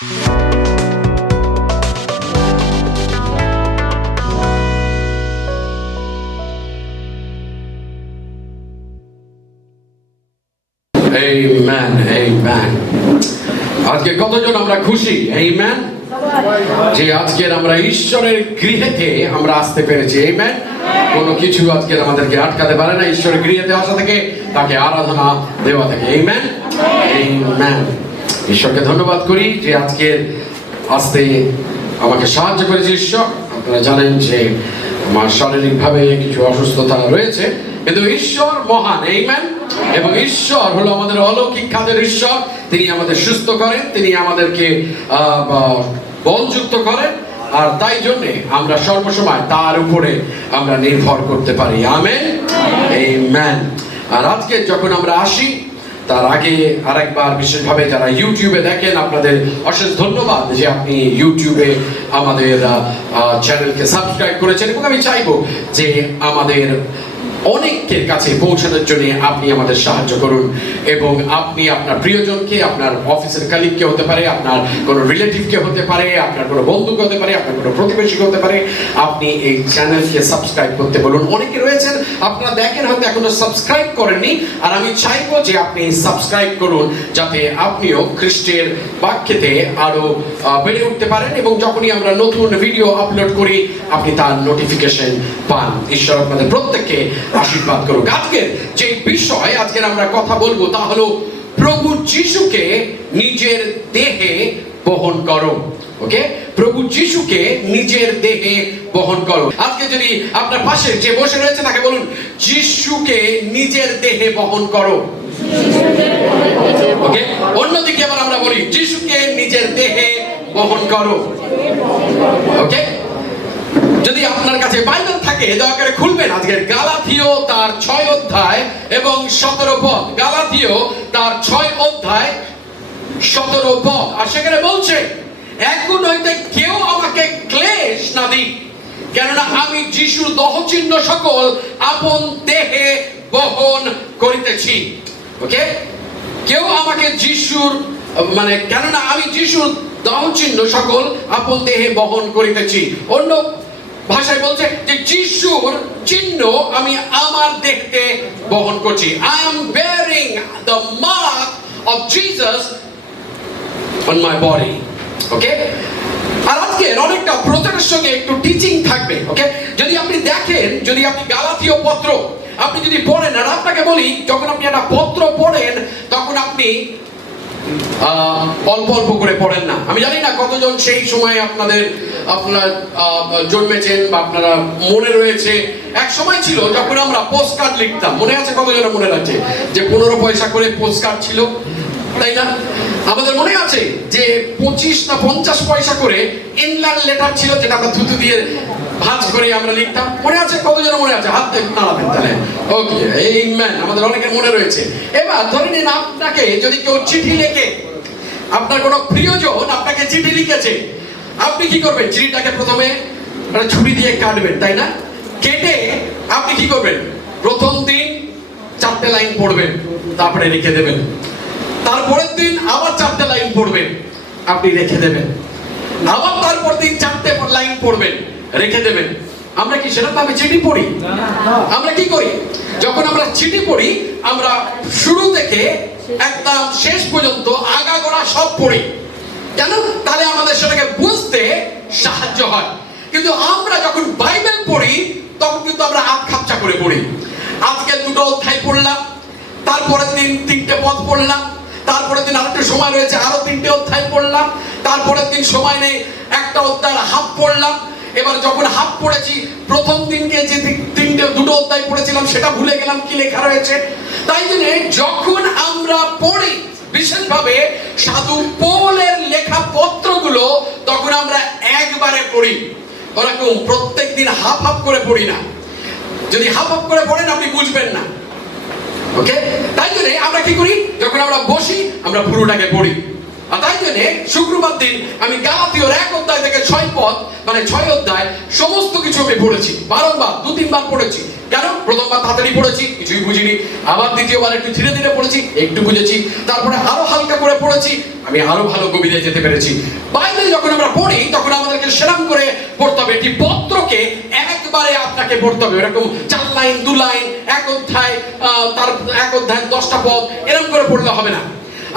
Amen, amen. আজকে কতজন আমরা খুশি? Amen. যে আজকের আমরা ঈশ্বরের গৃহেতে আমরা আসতে পেরেছি। Amen. কোনো কিছু আজকে আমাদেরকে আটকাতে পারে না ঈশ্বরের গৃহেতে আসা থেকে, তাকে আরাধনা দেওয়া থেকে। Amen. Amen. ঈশ্বরকে ধন্যবাদ করি যে আজকের আসতে আমাকে সাহায্য করেছে ঈশ্বর। আপনারা জানেন যে আমার শারীরিকভাবে কিছু অসুস্থতা রয়েছে, কিন্তু ঈশ্বর মহান। আমেন। এবং ঈশ্বর হলো আমাদের অলৌকিক কাজের ঈশ্বর। তিনি আমাদের সুস্থ করেন, তিনি আমাদেরকে বলযুক্ত করেন, আর তাই জন্য আমরা সর্বসময় তার উপরে আমরা নির্ভর করতে পারি। Amen, amen. আর আজকে যখন আমরা আসি, তার আগে আরেকবার বিশেষভাবে যারা ইউটিউবে দেখেন, আপনাদের অশেষ ধন্যবাদ যে আপনি ইউটিউবে আমাদের চ্যানেলকে সাবস্ক্রাইব করেছেন। এবং আমি চাইবো যে আমাদের অনেকের কাছে পৌঁছানোর জন্য আপনি আমাদের সাহায্য করুন, এবং আপনি আপনার প্রিয়জনকে, আপনার অফিসের কালিগকে হতে পারে, আপনার কোনো রিলেটিভকে হতে পারে, আপনার কোনো বন্ধুকে হতে পারে, আপনার কোনো প্রতিবেশীকে হতে পারে, আপনি এই চ্যানেলকে সাবস্ক্রাইব করতে বলুন। অনেকে রয়েছেন আপনারা দেখেন হয়তো এখনো সাবস্ক্রাইব করেননি, আর আমি চাইবো যে আপনি সাবস্ক্রাইব করুন, যাতে আপনিও খ্রিস্টের বাক্যেতে আরো বেড়ে উঠতে পারেন, এবং যখনই আমরা নতুন ভিডিও আপলোড করি আপনি তার নোটিফিকেশন পান। ঈশ্বর আপনাদের প্রত্যেককে আশীর্বাদ করুক। আজকের যে বিষয় আজকের আমরা কথা বলবো তা হলো প্রভু যিশুকে নিজের দেহে বহন করো। ওকে, প্রভু যিশুকে নিজের দেহে বহন করো। আজকে যদি আপনার পাশে যে বসে রয়েছে তাকে বলুন, যিশুকে নিজের দেহে বহন করো। ওকে, অন্যদিকে আবার আমরা বলি, যিশুকে নিজের দেহে বহন করো। ওকে, যদি আপনার কাছে বাইবেল থাকে দয়া করে খুলবেন আজকের গালাথীয় তার 6 অধ্যায় এবং 17 পদ। গালাথীয় তার 6 অধ্যায় 17 পদ। আর সেখানে বলছে, এখন হইতে কেউ আমাকে ক্লেশ না দিক, কেননা আমি যিশুর দহচিহ্ন সকল আপন দেহে বহন করিতেছি। ওকে, কেউ আমাকে যিশুর কেননা আমি যিশুর দহচিহ্ন সকল আপন দেহে বহন করিতেছি। অন্য ভাষায় বলছে যে যিশুর চিহ্ন আমি আমার দেহে বহন করছি। I am bearing the mark of Jesus on my body. ওকে, আর আজকে অনেকটা প্রচারের সঙ্গে একটু টিচিং থাকবে। ওকে, যদি আপনি দেখেন, যদি আপনি গালাথীয় পত্র আপনি যদি পড়েন, আর আপনাকে বলি, যখন আপনি একটা পত্র পড়েন তখন আপনি অল্প অল্প করে পড়েন না। আমি জানি না কতজন সেই সময় আপনারা জন্মেছেন বা আপনারা মনে রয়েছে, এক সময় ছিল যখন আমরা পোস্ট কার্ড লিখতাম। মনে আছে? কতজনের মনে আছে যে 15 পয়সা করে পোস্ট কার্ড ছিল, তাই না? আমাদের মনে আছে যে 25 না 50 পয়সা করে ইনল্যান্ড লেটার ছিল, যেটা আমরা থুতু দিয়ে ভাঁজ করে আমরা লিখতাম। মনে আছে? কতজন মনে আছে? হাত নাড়াবেন তাহলে। ওকে, আমেন। আমাদের অনেকের মনে রয়েছে। এবার ধরে নিন আপনাকে যদি কেউ চিঠি লেখে, আপনার কোনো প্রিয়জন আপনাকে চিঠি লিখেছে, আপনি কি করবেন? চিঠিটাকে প্রথমে ছুরি দিয়ে কাটবেন, তাই না? কেটে আপনি কি করবেন? প্রথম দিন 4টে লাইন পড়বেন, তারপরে রেখে দেবেন। তারপরের দিন আবার 4টে লাইন পড়বেন, আপনি রেখে দেবেন। আবার তারপর দিন 4টে লাইন পড়বেন, রেখে দেবেন। আমরা কি সেটা ভাবে চিঠি পড়ি? আমরা কি করি? যখন আমরা চিঠি পড়ি, আমরা শুরু থেকে একদম শেষ পর্যন্ত আগাগোড়া সব পড়ি। কেন? তাহলে আমাদের সেটাকে বুঝতে সাহায্য হয়। কিন্তু আমরা যখন বাইবেল পড়ি তখন কিন্তু আমরা আধ খাপচা করে পড়ি। আজকে 2টো অধ্যায় পড়লাম, তারপরের দিন 3টে পদ পড়লাম, তারপরের দিন আরেকটু সময় রয়েছে আরো 3টে অধ্যায় পড়লাম, তারপরের দিন সময় নেই, একটা অধ্যায়ের হাফ পড়লাম। এবার যখন হাফ পড়েছি, প্রথম দিনকে যে 2টো অধ্যায় পড়েছিলাম সেটা ভুলে গেলাম কি লেখা রয়েছে। তাই জন্য যখন আমরা পড়ি বিশেষভাবে সাধু পৌলের লেখা পত্রগুলো, তখন আমরা একবারে পড়ি। ওরকম প্রত্যেকদিন হাফ হাফ করে পড়ি না। যদি হাফ হাফ করে পড়েন আপনি বুঝবেন না। ওকে, তাই জন্য আমরা কি করি? যখন আমরা বসি আমরা পুরোটাকে পড়ি। আর তাই জন্য শুক্রবার দিন আমি গালাথীয়র 1 অধ্যায় থেকে 6 পদ 6 অধ্যায় সমস্ত কিছু আমি পড়েছি, বারংবার 2-3 বার পড়েছি। কেন? প্রথমবার তাড়াতাড়ি পড়েছি, কিছুই বুঝিনি। আবার দ্বিতীয়বার একটু ধীরে ধীরে পড়েছি, একটু বুঝেছি। তারপরে আরো হালকা করে পড়েছি, আমি আরো ভালো গভীরে যেতে পেরেছি। বাইবেল যখন আমরা পড়ি তখন আমাদেরকে সেরাম করে পড়তে হবে। একটি পত্রকে একবারে আপনাকে পড়তে হবে, এরকম 4 লাইন 2 লাইন, এক অধ্যায়, তার এক অধ্যায় 10টা পদ, এরকম করে পড়লে হবে না।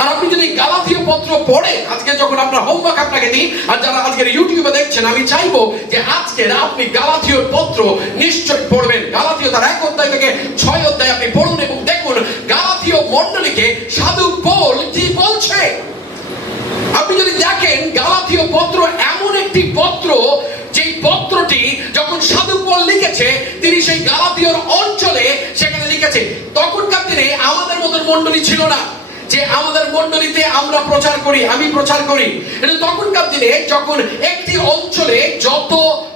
আর আপনি যদি গালাতীয় পত্র পড়েন, আজকে যখন আপনার হোমওয়ার্ক আপনাকে দিই, আর যারা আজকের ইউটিউবে দেখছেন, আমি চাইবো যে আজকের আপনি গালাতীয় পত্র নিশ্চয় পড়বেন। গালাতীয় তার 1 অধ্যায় থেকে 6 অধ্যায় আপনি পড়ুন এবং দেখুন গালাতীয় মণ্ডলীকে সাধু পৌল কি বলছে। আপনি যদি দেখেন গালাতীয় পত্র এমন একটি পত্র, যেই পত্রটি যখন সাধু পৌল লিখেছে, তিনি সেই গালাতীয়র অঞ্চলে সেখানে লিখেছে। তখনকার দিনে আমাদের মতন মণ্ডলী ছিল না যে আমাদের মণ্ডলীতে আমরা প্রচার করি, আমি প্রচার করি। কিন্তু তখনকার দিনে যখন একটি অঞ্চলে যত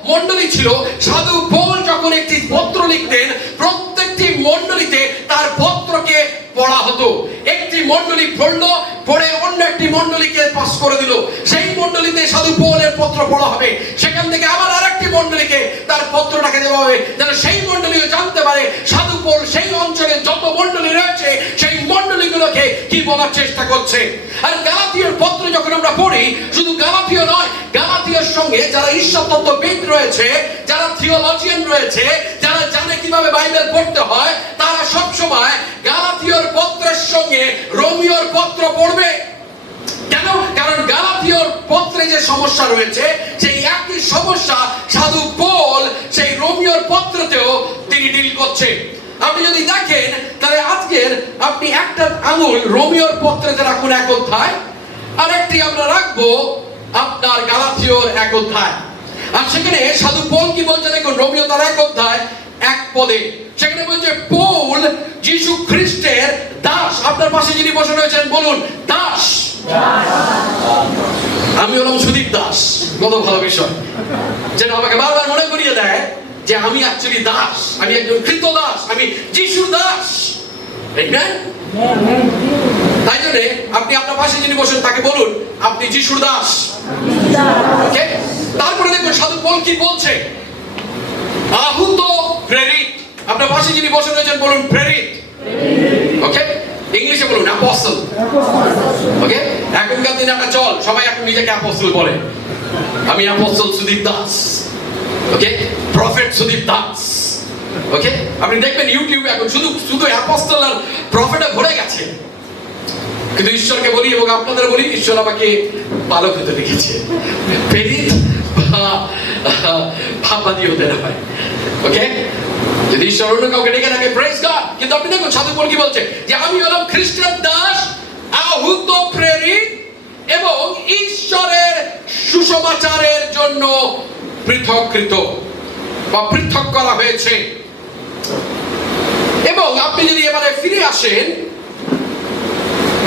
মণ্ডলী ছিল, সাধু পৌল যখন একটি পত্র লিখতেন, প্রত্যেকটি মণ্ডলীতে তার পত্রকে পড়া হতো। একটি মণ্ডলী পড়লো, পড়ে অন্য একটি মণ্ডলীকে পাস করে দিল, সেই মণ্ডলীতে সাধু পৌলের পত্র পড়া হবে। সেখান থেকে আবার আরেকটি মণ্ডলীকে তার পত্রটাকে দেওয়া হবে, যেন সেই মণ্ডলীও জানতে পারে সাধু পৌল সেই অঞ্চলে যত মণ্ডলী রয়েছে সেই মণ্ডলীগুলোকে কি বলার চেষ্টা করছে। আর গালাতীয় পত্র যখন আমরা পড়ি, শুধু গালাতীয় নয়, গালাতীয়র সঙ্গে যারা ঈশ্বর তত্ত্ববিদ রয়েছে, যারা থিওলজিয়ান রয়েছে, যারা জানে কিভাবে বাইবেল পড়তে হয়, তারা সব সময় গালাতীয়র পত্রের সঙ্গে রোমীয়র পত্র পড়বে। কেন? কারণ গালাতীয়র পত্রে যে সমস্যা রয়েছে, সেই একই সমস্যা সাধু পৌল সেই রোমীয়র পত্রতেও তিনি ডিল করছে। আপনি যদি দেখেন তাহলে আজকের আপনি একটা আঙুল রোমীয়র পত্রেতে রাখুন 1 অধ্যায়, আর একটি আমরা রাখবো আপনার গালাতীয়র 1 অধ্যায়। আর সেখানে সাধু পৌল কি বলছে দেখুন, রোমীয় তার 1 অধ্যায় 1 পদে সেখানে বলছে, পৌল যীশু খ্রিস্টের দাস। আপনার পাশে যিনি বসে রয়েছেন বলুন, দাস। আমি হলাম সুদীপ দাস। কত ভালো বিষয়, যেটা আমাকে বারবার মনে করিয়ে দেয় যে আমি অ্যাকচুয়ালি দাস, আমি একজন কৃতদাস, আমি যিশুর দাস। তাই জন্য আপনি আপনার পাশে যিনি বসেন তাকে বলুন, আপনি যিশুর দাস। তারপরে দেখুন সাধু পৌল কি বলছে, আহুত প্রেরিত। আপনার পাশে যিনি বসে রয়েছেন বলুন, প্রেরিত। ওকে, ইংলিশে বলুন অ্যাপোস্টল। ওকে, এখনকার দিনে একটা চল, সবাই এখন নিজেকে অ্যাপোস্টল বলে। আমি অ্যাপোস্টল সুদীপ দাস। ওকে, প্রফেট সুদীপ দাস। ওকে, আপনি দেখবেন ইউটিউবে এখন শুধু শুধু অ্যাপোস্টল আর প্রফেটে ভরে গেছে। কিন্তু ঈশ্বরকে বলি এবং আপনাদের বলি, ঈশ্বর আমাকে বালক হতে লিখেছে, প্রেরিত ভাববাদী হতে নয়। ওকে, যদি ঈশ্বর অন্য কাউকে ডেকে থাকে, প্রেজ গড। কিন্তু আপনি দেখুন সাধু পৌল কি বলছে, যে আমি হলাম খ্রিস্টের দাস, আহুত প্রেরিত এবং ঈশ্বরের সুসমাচারের জন্য পৃথককৃত বা পৃথক করা হয়েছে। এবং আপনি যদি এবারে ফিরে আসেন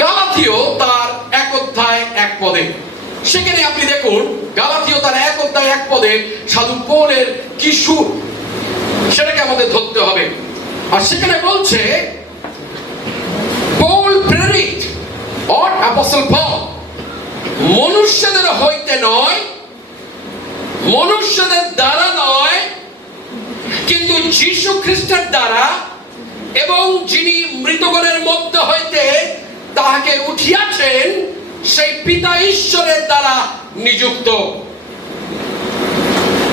গালাতীয় তার 1 অধ্যায় 1 পদে, সেখানে আপনি দেখুন গালাতীয় তার 1 অধ্যায় 1 পদে সাধু পৌলের কি সুর, সেটাকে আমাদের ধরতে হবে। আর সেখানে বলছে, পৌল প্রেরিত অর অ্যাপোস্টল পল, মনুষ্যদের হইতে নয়, মনুষ্যদের দ্বারা নয়, কিন্তু যীশু খ্রিস্টের দ্বারা এবং যিনি মৃতগণের মধ্যে হইতে তাহাকে উঠিয়াছেন, সেই পিতা ঈশ্বরের দ্বারা নিযুক্ত।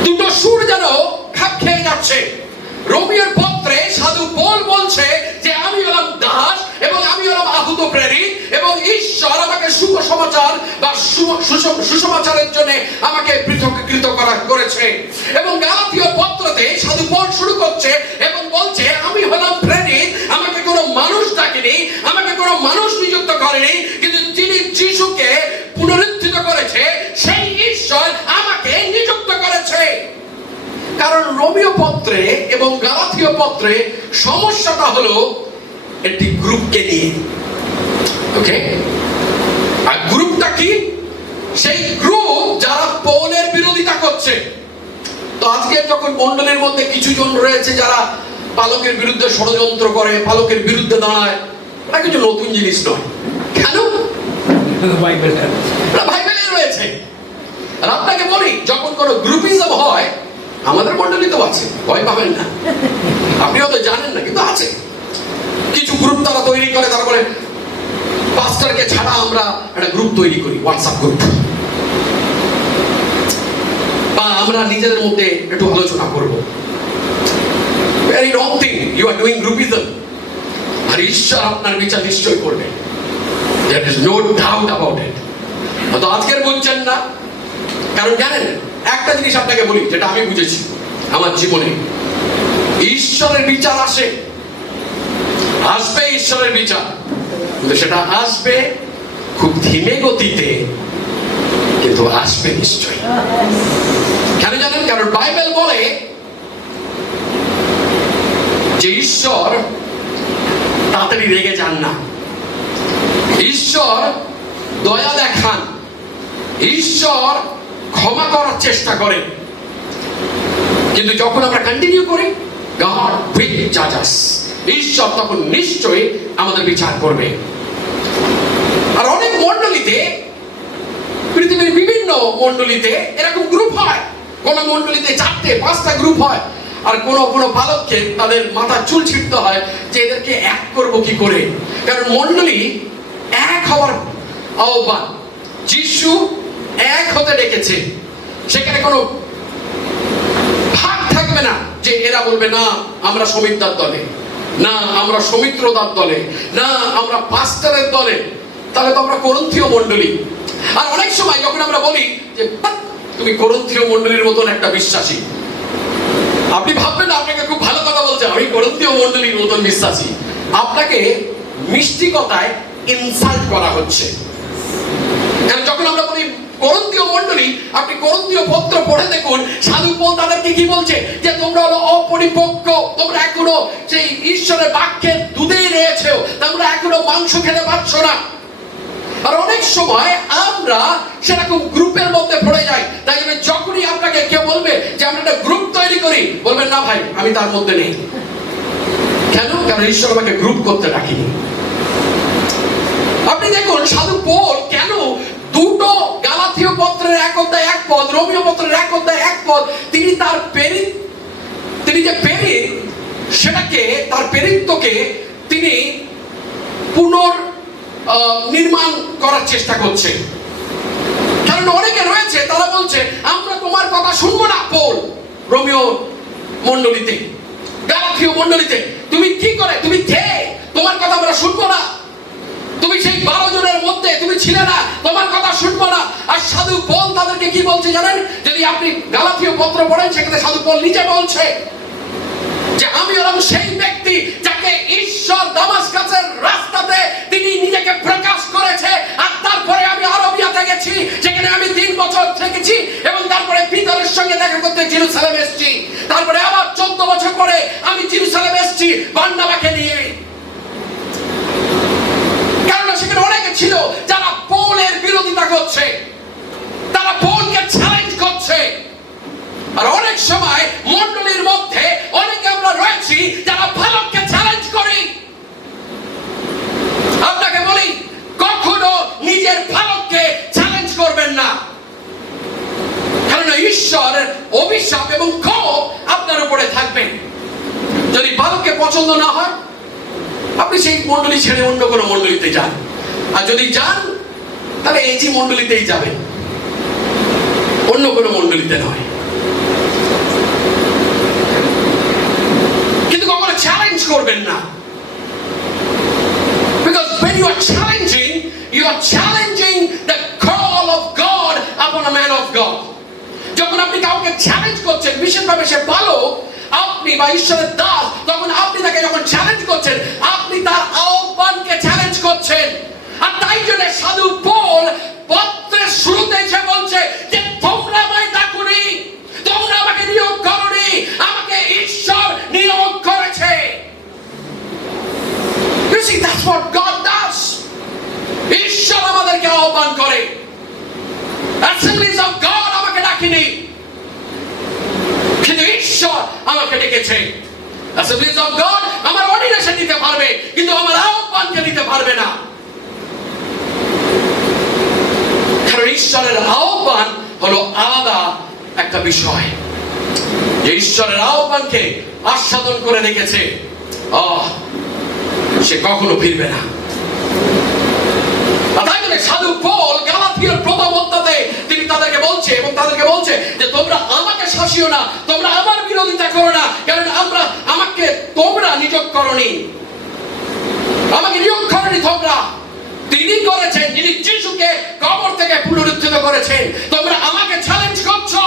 দুটো সুর যেন খাপ খেয়ে যাচ্ছে। রোমীয়র পত্রে সাধু পৌল বলছে যে আমি হলাম দাস এবং আমি হলাম আহুত প্রেরিত এবং ঈশ্বর আমাকে শুভ সমাচার বা সুসমাচারের জন্য আমাকে পৃথকীকৃত করেছে। এবং গালাতীয় পত্রতে সাধু পৌল শুরু করছে এবং বলছে, আমি হলাম প্রেরিত, আমাকে কোনো মানুষ ডাকেনি, আমাকে কোনো মানুষ নিযুক্ত করেনি, কিন্তু যিনি যিশুকে পুনরুত্থিত করেছে সেই ঈশ্বর আমাকে নিযুক্ত করেছে। কারণ রোমীয় পত্রে এবং গালাতীয় পত্রে সমস্যাটা হলো একটি গ্রুপকে নিয়ে। ওকে, আর গ্রুপটা কি? সেই গ্রুপ যারা পৌলের বিরোধিতা করছে। তো আজকে যখন মণ্ডলীর মধ্যে কিছু জন রয়েছে যারা পালকের বিরুদ্ধে ষড়যন্ত্র করে, পালকের বিরুদ্ধে দাঁড়ায়, এটা কিছু নতুন জিনিস নয়। কেন? বাইবেলে রয়েছে। আর আপনাকে বলি, যখন কোনো গ্রুপিজম হয়, আমাদের মণ্ডলী তো আছে, ভয় পাবেন না। আপনি হয়তো জানেন না, কিন্তু আছে কিছু গ্রুপ তারা তৈরি করে, তারপরে পাস্টারকে ছাড়া আমরা একটা গ্রুপ তৈরি করি, হোয়াটসঅ্যাপ গ্রুপ, বা আমরা নিজেদের মধ্যে একটু আলোচনা করব। Very wrong thing, you are doing groupism. আর ঈশ্বর আপনার বিচার নিশ্চয় করবে, there is no doubt about it. তো আজকের বুঝছেন না, কারণ জানেন একটা জিনিস আপনাকে বলি, যেটা আমি বুঝেছি আমার জীবনে, ঈশ্বরের বিচার আসবে ঈশ্বরের বিচার, কিন্তু সেটা আসবে খুব ধীমে গতিতে, কিন্তু আসবে নিশ্চয়ই। কেন জানেন? কারণ বাইবেল বলে যে ঈশ্বর তাড়াতাড়ি রেগে যান না, ঈশ্বর দয়া দেখান, ঈশ্বর ক্ষমা করার চেষ্টা করেন, কিন্তু যখন আমরা কন্টিনিউ করি, God will judge us, ঈশ্বর তখন নিশ্চয়ই আমাদের বিচার করবে। আর অনেক মণ্ডলীতে, পৃথিবীর বিভিন্ন মণ্ডলীতে এরকম গ্রুপ হয়, কোন মণ্ডলীতে 4-5টা গ্রুপ হয়, আর কোন বালককে তাদের মাথা চুল ছিঁড়তে হয় যে এদেরকে এক করব কি করে। কারণ মণ্ডলী এক হওয়ার আহ্বান, যিশু এক হতে ডেকেছে, সেখানে কোনো ভাগ থাকবে না যে এরা বলবে না আমরা সমিতদার দলে, না আমরা সৌমিত্রদার দলে, না আমরা পাস্টারের দলে, তাহলে তো আমরা করন্থীয় মণ্ডলী। আর অনেক সময় যখন আমরা বলি যে তুমি করন্থীয় মণ্ডলীর মতন একটা বিশ্বাসী, আপনি ভাববেন আপনাকে খুব ভালো কথা বলছে, আমি করন্থীয় মণ্ডলীর মতন বিশ্বাসী, আপনাকে মিষ্টি কথায় ইনসাল্ট করা হচ্ছে। কারণ যখন আমরা বলি করন্থীয় মণ্ডলী, আপনি করন্থীয় পত্র পড়ে দেখুন, সাধু পৌল তাদেরকে কি বলছে, যে তোমরা হলো অপরিপক্ক, তোমরা এখনো সেই ঈশ্বরের বাক্যের দুধেই রয়েছে, তোমরা এখনো মাংস খেতে পারছো না। আর অনেক সময় আমরা সেরকম গ্রুপের মধ্যে পড়ে যাই। তাই জন্য যখনই আপনাকে কেউ বলবে যে আমরা একটা গ্রুপ তৈরি করি, বলবেন না ভাই আমি তার মধ্যে নেই। কেন? কারণ ঈশ্বর আমাকে গ্রুপ করতে ডাকিনি। আপনি দেখুন সাধু পৌল কেন দুটো গালাথীয় পত্রের 1 অধ্যায় 1 পদ, রোমীয় পত্রের 1 অধ্যায় 1 পদ, তিনি যে পেরিত সেটাকে, তার পেরিত্বকে তিনি নির্মাণ করার চেষ্টা করছে। কারণ অনেকে রয়েছে তারা বলছে আমরা তোমার কথা শুনবো না। পৌল রোমীয় মণ্ডলীতে, গালাথীয় মণ্ডলীতে, তুমি কি করে, তুমি কে, তোমার কথা আমরা শুনবো না, তুমি সেই 12 জনের মধ্যে তুমি ছিলে না, তোমার কথা শুনবো না। আর সাধু পৌল তাদেরকে কি বলছে জানেন? যদি আপনি গালাথীয় পত্র পড়েন, সেখানে সাধু পৌল নিজে বলছে যে আমি হলাম সেই ব্যক্তি যাকে ঈশ্বর দামাস্কাসের রাস্তাতে তিনি নিজেকে প্রকাশ করেছে। আর তারপরে আমি আরবিয়াতে গেছি, সেখানে আমি 3 বছর থেকেছি, এবং তারপরে পিতরের সঙ্গে দেখা করতে জেরুজালেম এসেছি। তারপরে আবার 14 বছর পরে আমি জেরুজালেম এসেছি বার্নাবাকে নিয়ে। কারণ সেখানে অনেকে ছিল যারা পৌলের বিরোধিতা করছে, তারা পৌলকে চ্যালেঞ্জ করছে। আর অনেক সময় মণ্ডলীর মধ্যে অনেকে আমরা রয়েছি যারা ভালোকে চ্যালেঞ্জ করি। আপনাকে বলি, কখনো নিজের ভালোকে চ্যালেঞ্জ করবেন না, কারণ ঈশ্বরের অভিশাপ এবং ক্ষোভ আপনার উপরে থাকবে। যদি ভালোকে পছন্দ না হয়, আপনি সেই মণ্ডলী ছেড়ে অন্য কোনো মণ্ডলীতে যান। আর যদি যান, তাহলে এই যে মণ্ডলীতেই যাবেন, অন্য কোনো মণ্ডলীতে নয়। কিন্তু কখনো চ্যালেঞ্জ করবেন না, because when you are challenging the call of God upon a man of God. যখন আপনি কাউকে চ্যালেঞ্জ করছেন, বিশেষভাবে সে ভালো, আপনি বা ঈশ্বরের দাস, তখন আপনি তাকে যখন চ্যালেঞ্জ করছেন, আপনি তার আহ্বানকে চ্যালেঞ্জ করছেন। আর তাই জন্য সাধু পৌল পত্রের শুরুতে এসে বলছে যে তোমরা আমায় ডাকুনি, তোমরা আমাকে নিয়োগ করোনি, আমাকে ঈশ্বর নিয়োগ করেছে। You see, that's what God does. ঈশ্বর আমাদেরকে আহ্বান করে। Assemblies of God আমাকে ডাকেনি, কিন্তু ঈশ্বর আমাকে ডেকেছে। Assemblies of God আমার অর্ডিনেশন দিতে পারবে, কিন্তু আমার আহ্বানকে দিতে পারবে না। কারণ ঈশ্বরের আহ্বান হলো আলাদা একটা বিষয়। যে ঈশ্বরের আহ্বানকে আস্বাদন করে রেখেছে, সে কখনো ফিরবে না। তাই জন্য সাধু পৌল গালাতীয়র প্রথম অধ্যায়ে তিনি তাদেরকে বলছে এবং তাদেরকে বলছে যে তোমরা আমাকে শাসিও না, তোমরা আমার বিরোধিতা করো না, কারণ আমাকে তোমরা নিয়োগ করনি, আমাকে নিয়োগ করনি তোমরা, তিনি করেছেন যিনি যিশুকে কবর থেকে পুনরুত্থিত করেছেন। তোমরা আমাকে চ্যালেঞ্জ করছো,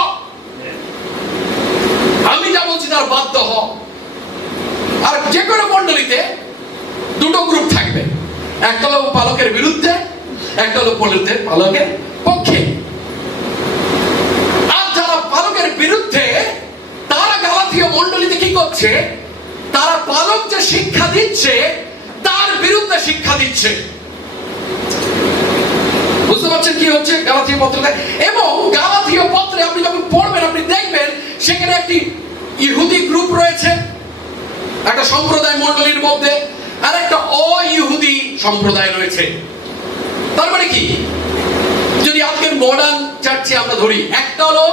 আমি যা বলছি তার বাধ্য হও। আর যে কোনো মণ্ডলীতে দুটো গ্রুপ থাকবে, একটা হলো পালকের বিরুদ্ধে, একটা হলো পালকের পক্ষে। আর যারা পালকের বিরুদ্ধে তারা গালাতীয় মণ্ডলীতে কি করছে, তারা পালক যে শিক্ষা দিচ্ছে তার বিরুদ্ধে শিক্ষা দিচ্ছে। বুঝতে পারছেন কি হচ্ছে গালাতীয় পত্রে? এবং গালাতীয় পত্রে আপনি যখন পড়বেন আপনি দেখবেন সেখানে একটি ইহুদি গ্রুপ রয়েছে একটা সম্প্রদায় মণ্ডলীর মধ্যে, আর একটা অ-ইহুদি সম্প্রদায় রয়েছে। তার মানে কি, যদি আজকের মডার্ন চার্চে আমরা ধরি, একটা হলো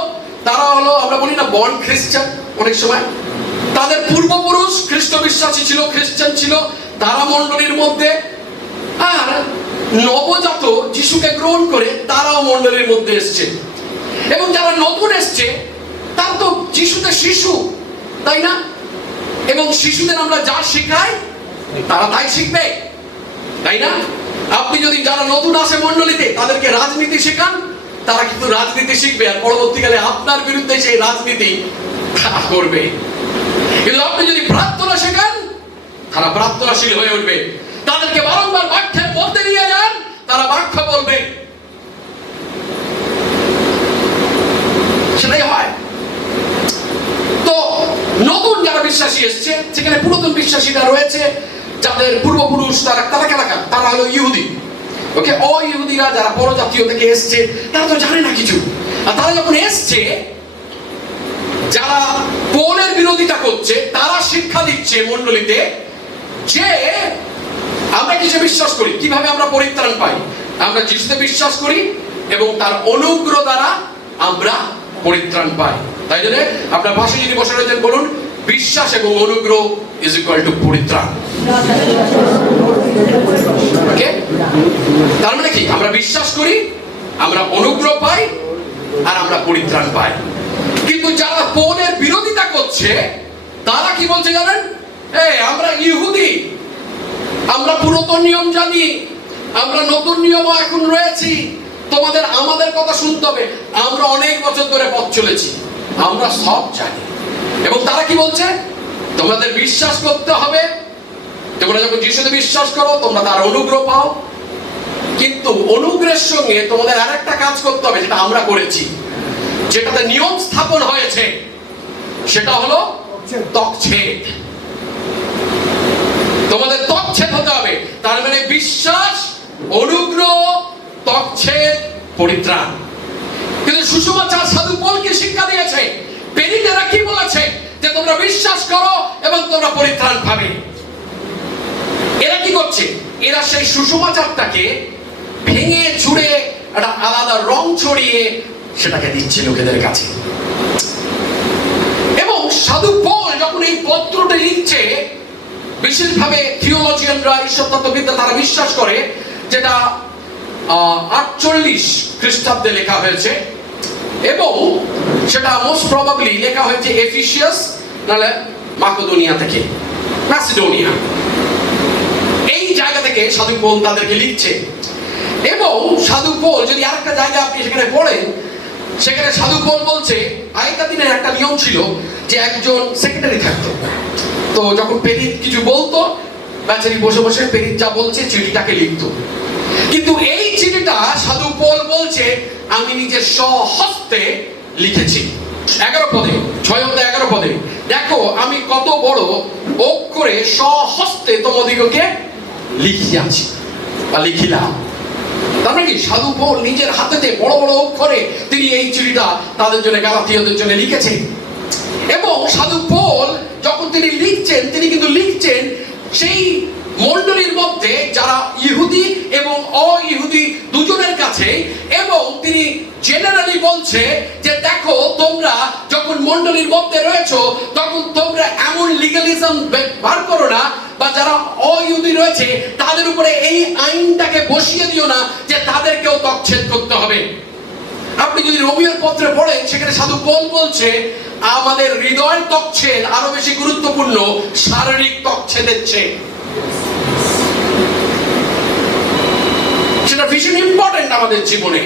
তারা হলো আমরা বলি না বর্ন খ্রিস্টান, অনেক সময় তাদের পূর্বপুরুষ খ্রিস্ট বিশ্বাসী ছিল, খ্রিস্টান ছিল, তারা মণ্ডলীর মধ্যে। আর নবজাত যিশুকে গ্রহণ করে তারাও মণ্ডলীর মধ্যে এসছে। এবং যারা নতুন এসছে তারা তো যিশুতে শিশু, তাই না? এবং শিশুদের আমরা যা শেখাই তারা তাই শিখবে, তাই না? আপনি যদি যারা নতুন আসে মণ্ডলীতে তাদেরকে রাজনীতি শেখান, তারা কিন্তু রাজনীতি শিখবে, আর পরবর্তীকালে আপনার বিরুদ্ধে সেই রাজনীতি করবে। কিন্তু আপনি যদি প্রার্থনা শেখান, তারা প্রার্থনাশীল হয়ে উঠবে। তাদেরকে বারংবার বাক্যের মধ্যে নিয়ে যান, তারা বাক্য বলবে। সেটাই হয়। তো নতুন যারা বিশ্বাসী এসছে সেখানে পুরাতন বিশ্বাসীরা রয়েছে যাদের পূর্বপুরুষ তারা হলো ইহুদি। ওকে, অ-ইহুদিরা যারা বড় জাতীয় থেকে এসছে তারা তো জানে না কিছু। আর তারা যখন এসছে, যারা পৌলের বিরোধিতা করছে তারা শিক্ষা দিচ্ছে মণ্ডলীতে যে আমরা কিছু বিশ্বাস করি, কিভাবে আমরা পরিত্রাণ পাই। আমরা যিশুতে বিশ্বাস করি এবং তার অনুগ্রহ দ্বারা আমরা পরিত্রাণ পাই। তাই জন্য আপনার পাশে যদি বসে রয়েছেন বলুন, বিশ্বাস এবং অনুগ্রহ ইজ ইকুয়াল টু পরিত্রাণ। ওকে, তার মানে কি, আমরা বিশ্বাস করি, আমরা অনুগ্রহ পাই, আর আমরা পরিত্রাণ পাই। কিন্তু যারা পৌলের বিরোধিতা করছে তারা কি বলছে জানেন? আমরা ইহুদি, আমরা পুরাতন নিয়ম জানি, আমরা নতুন নিয়মও এখন রয়েছি, তোমাদের আমাদের কথা শুনতে হবে, আমরা অনেক বছর ধরে পথ চলেছি, আমরা সব জানি। এবং তারা কি বলছে? তোমাদের বিশ্বাস করতে হবে, তোমরা যখন যিশুতে বিশ্বাস করো তোমরা তার অনুগ্রহ পাও, কিন্তু অনুগ্রহের সঙ্গে তোমাদের আরেকটা কাজ করতে হবে যেটা আমরা করেছি, যেটাতে নিয়ম স্থাপন হয়েছে, সেটা হলো তকছেদ। তোমাদের তকছেদ হতে হবে। তার মানে বিশ্বাস, অনুগ্রহ, তকছেদ, পরিত্রাণ। কিন্তু সুসমাচার সাধু পৌলকে শিক্ষা দিয়েছে, পেরিতেরা কি বলেছে? যে তোমরা বিশ্বাস করো এবং তোমরা পরিত্রাণ পাবে। এরা কি করছে? এরা সেই সুসমাচারটাকে ভেঙে চুড়ে একটা আলাদা রং ছড়িয়ে সেটাকে দিচ্ছে লোকেদের কাছে। এবং সাধু পৌল যখন এই পত্রটা লিখছে, বিশেষভাবে থিওলজিয়ানরা, ঈশ্বরতত্ত্ববিদরা তারা বিশ্বাস করে যেটা 48 খ্রিস্টাব্দে লেখা হয়েছে এবং সেটা মোস্ট প্রবাবলি লেখা হয়েছে এফিসিয়াস নাহলে মাকেদোনিয়া থেকে, ম্যাসিডোনিয়া, এই জায়গা থেকে সাধু পৌল তাদেরকে লিখছে। এবং সাধু পৌল যদি আরেকটা জায়গা আপনি সেখানে পড়েন, সেখানে সাধু পৌল বলছে আগেকার দিনের একটা নিয়ম ছিল যে একজন সেক্রেটারি থাকতো। তো যখন পেরিত কিছু বলতো, বেচারি বসে বসে পেরিত যা বলছে চিঠিটাকে লিখতো। কিন্তু এই চিঠিটা সাধু পৌল বলছে আমি নিজের স্বহস্তে লিখেছি। 11 পদে, 6 অধ্যায় 11 পদে দেখো আমি কত বড় অক্ষরে স্বহস্তে তোমাদিগকে লিখিয়াছি বা লিখিলাম। তার মানে কি, সাধু পৌল নিজের হাতেতে বড় বড় অক্ষরে তিনি এই চিঠিটা তাদের জন্য, গালাতীয়দের জন্য লিখেছেন। এবং সাধু পৌল যখন তিনি লিখছেন, তিনি কিন্তু লিখছেন সেই মণ্ডলীর মধ্যে যারা ইহুদি এবং অ-ইহুদি দুজনের কাছে। এবং তিনি জেনারেলি বলছে যে দেখো তোমরা যখন মণ্ডলীর মধ্যে রয়েছো তখন তোমরা এমন লিগালিজম বার করো না, বা যারা অইহুদি রয়েছে তাদের উপরে এই আইনটাকে বসিয়ে দিও না যে তাদেরকেও তকছেদ করতে হবে। আপনি যদি রোমীয় পত্রে পড়েন, সেখানে সাধু পৌল বলছে আমাদের হৃদয় তকছেদ আরো বেশি গুরুত্বপূর্ণ শারীরিক তকছেদের চেয়ে। সেটা ভীষণ ইম্পর্টেন্ট আমাদের জীবনে,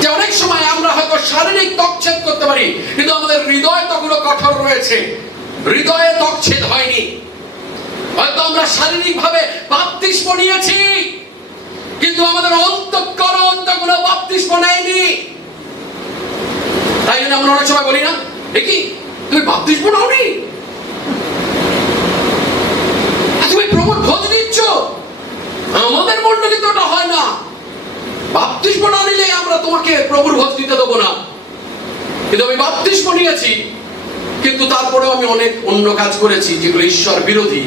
যে অনেক সময় আমরা হয়তো শারীরিক তকছেদ করতে পারি, কিন্তু আমাদের হৃদয় তখনও কঠোর রয়েছে, হৃদয়ে তকছেদ হয়নি। হয়তো আমরা শারীরিক ভাবে বাপ্তিস্ম নিয়েছি, কিন্তু আমাদের অন্তঃকরণ তখনও বাপ্তিস্ম নেয়নি। তাই জন্য আমরা অনেক সময় বলি না, দেখি তুমি বাপ্তিস্ম নাওনি, তুমি প্রভুর ভোজ দিচ্ছ। আমাদের মণ্ডলী তো ওটা হয় না, বাপ্তিস্ম না নিলে আমরা তোমাকে প্রভুর ভোজ দিতে দেবো না। কিন্তু আমি বাপ্তিস্ম নিয়েছি, কিন্তু তারপরেও আমি অনেক অন্য কাজ করেছি যেগুলো ঈশ্বর বিরোধী,